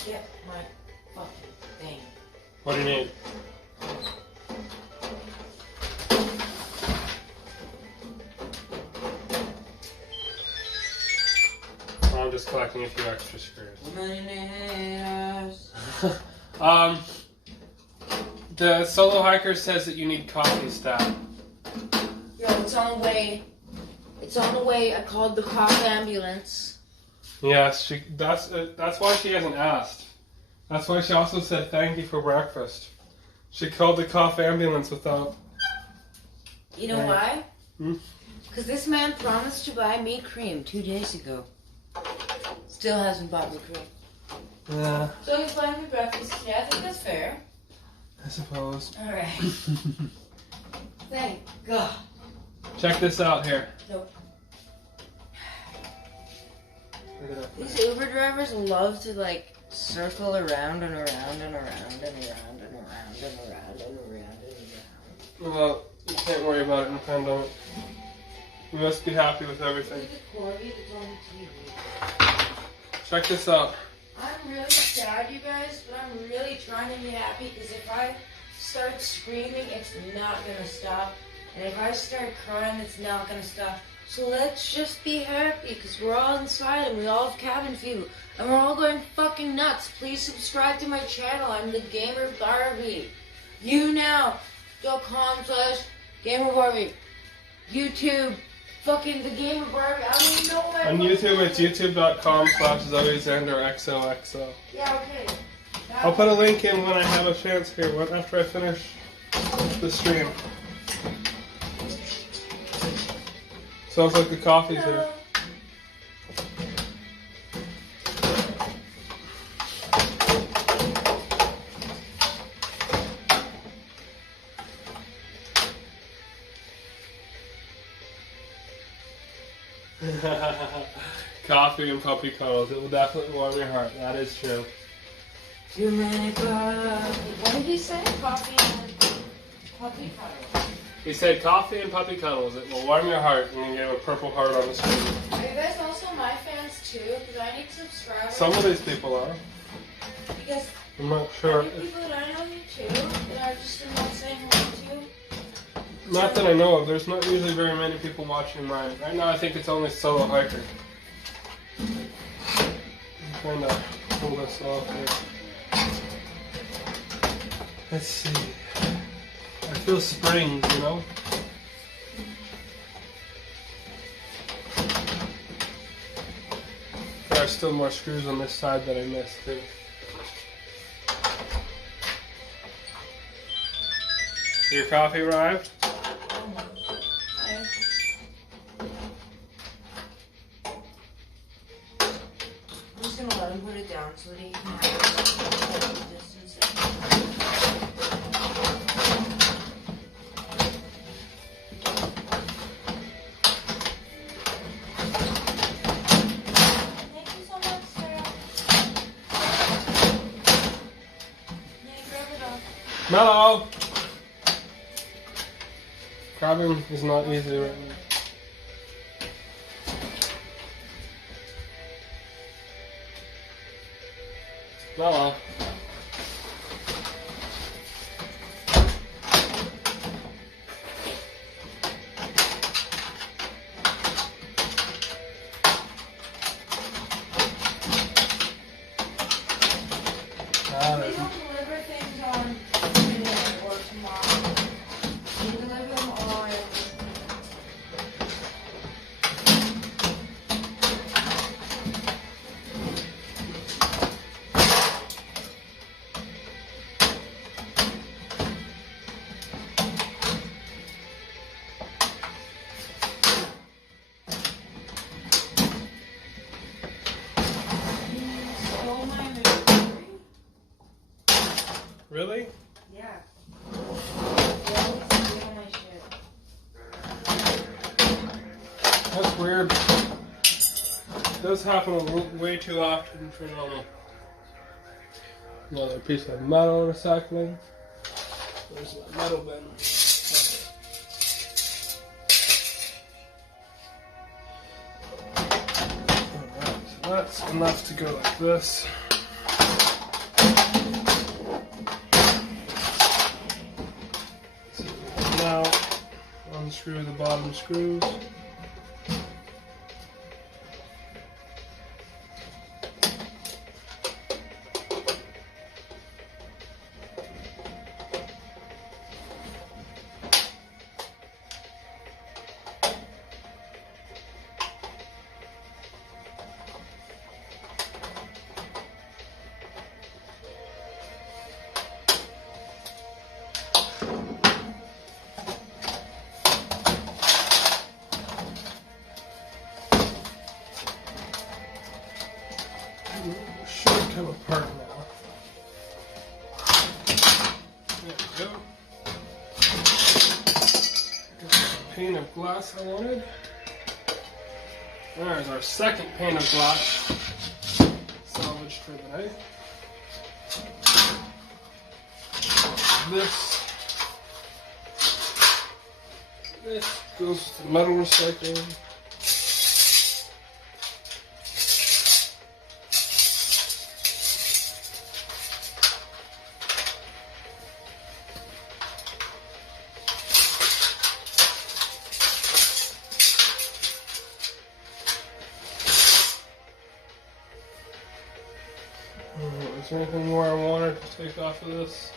Get my fucking thing. What do you need? I'm just collecting a few extra screws. The solo hiker says that you need coffee stat. Yo, it's on the way. It's on the way. I called the cop ambulance. Yes, that's why she hasn't asked. That's why she also said thank you for breakfast. She called the cough ambulance without... You know why? Hmm? Because this man promised to buy me cream 2 days ago. Still hasn't bought me cream. Yeah, So he's buying me breakfast. Yeah, I think that's fair. I suppose. Alright. Thank God. Check this out here. Nope. Look at that. These Uber drivers love to like circle around and around and around and around and around and around and around and around. Well, you can't worry about it in the pandemic. You must be happy with everything. Look at Corby that's on the TV. Check this out. I'm really sad, you guys, but I'm really trying to be happy because if I start screaming, it's not going to stop. And if I start crying, it's not going to stop. So let's just be happy, because we're all inside and we all have cabin fever. And we're all going fucking nuts. Please subscribe to my channel. I'm the Gamer Barbie. YouNow.com/Gamer Barbie. YouTube. Fucking the Gamer Barbie. I don't even know what On YouTube, it's youtube.com/ZoeXoXo. Yeah, okay. I'll put a link in when I have a chance here, after I finish the stream. Sounds like the coffee's here. Coffee and puppy cuddles. It will definitely warm your heart. That is true. Too many puppies. What did he say? Coffee and puppy cuddles. He said coffee and puppy cuddles. It will warm your heart, and he gave a purple heart on the screen. Are you guys also my fans too? Because I need subscribers. Some of these people are. Because I'm not sure. people that I know you too, that I just am not saying hello to. Not that I know of. There's not usually very many people watching mine. Right now I think it's only Solo Hiker. I'm trying to pull this off here. Let's see. I feel springs, you know? There are still more screws on this side that I missed too. Your coffee arrived? I'm just gonna let him put it down so that he can have distance. Thank you so much, Sarah. Yeah, grab it up. Mellow! Grabbing is not easy right now. Mellow. They don't deliver things on today or tomorrow. They deliver them on. Stole my inventory? Really? Yeah. They always steal my shit. That's weird. It does happen way too often for normal. Another piece of metal recycling. There's my metal bin. Okay. Alright, so that's enough to go like this. So now unscrew the bottom screws. Should come apart now. There we go. Got the pane of glass I wanted. There's our second pane of glass salvaged for the night. This goes to the metal recycling. Is there anything more I wanted to take off of this?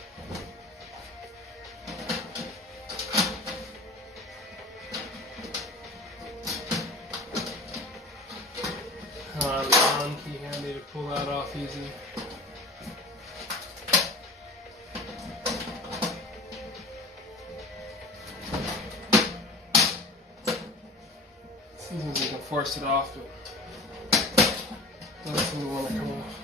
The Allen key handy to pull that off easy. Sometimes you can force it off, but that's when you want to come off.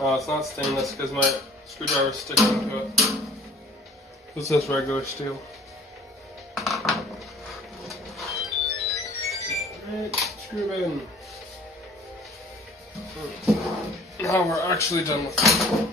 Oh, it's not stainless because my screwdriver's sticking to it. It's just regular steel. Alright, screw it in. Now we're actually done with it.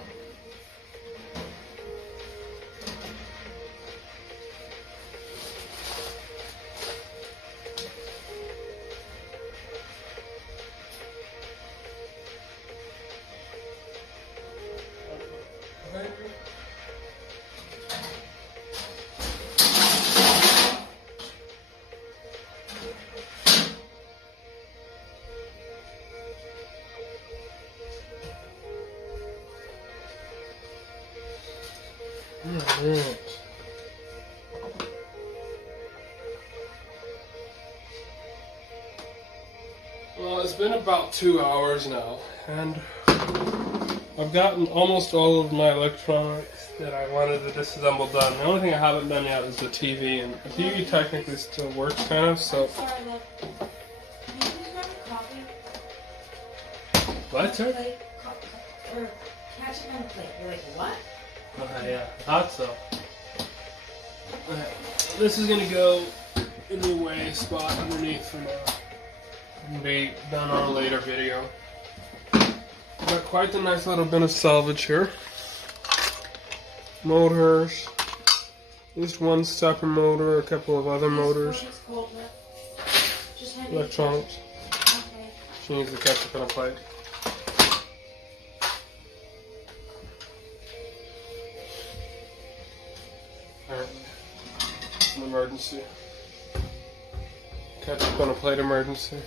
Alright. Well, it's been about 2 hours now, and I've gotten almost all of my electronics that I wanted to disassemble done. The only thing I haven't done yet is the TV, and the TV technically still works kind of, so... Sorry, look. Can you please grab a coffee? What, sir? Plate, or ketchup on the plate. You're like, what? Okay, yeah, thought so. Okay, this is gonna go in the away spot underneath for now. And be done on a later video. Got quite a nice little bit of salvage here. Motors. At least one stepper motor, a couple of other motors. It's cold, just hand me Electronics. Okay. She needs the ketchup on a plate. Apparently. It's an emergency. Ketchup on a plate emergency.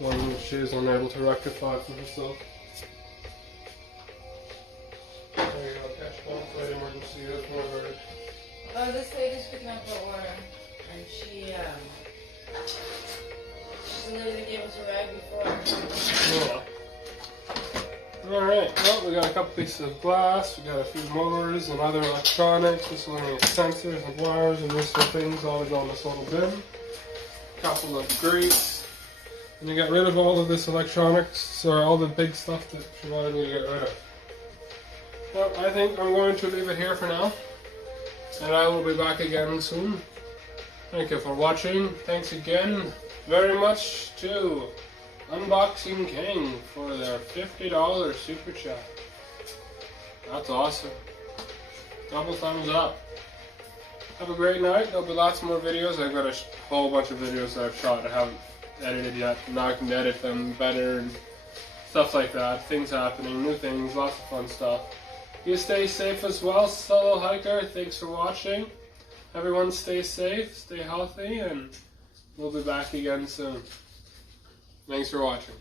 One that she is unable to rectify for herself. There you go, ketchup on a plate emergency. That's one of hers. Oh, this lady's picking up her order, and she literally gave us a rag before. Yeah. Alright, well, we got a couple pieces of glass, we got a few motors and other electronics, miscellaneous sensors and wires and useful things all to go in this little bin. A couple of grates. And you got rid of all of this electronics, or all the big stuff that she wanted me to get rid of. Well, I think I'm going to leave it here for now. And I will be back again soon. Thank you for watching. Thanks again very much to Unboxing King for their $50 super chat. That's awesome. Double thumbs up. Have a great night. There'll be lots more videos. I've got a whole bunch of videos that I've shot. I haven't edited yet. Now I can edit them better and stuff like that. Things happening, new things, lots of fun stuff. You stay safe as well, solo hiker. Thanks for watching. Everyone stay safe, stay healthy, and we'll be back again soon. Thanks for watching.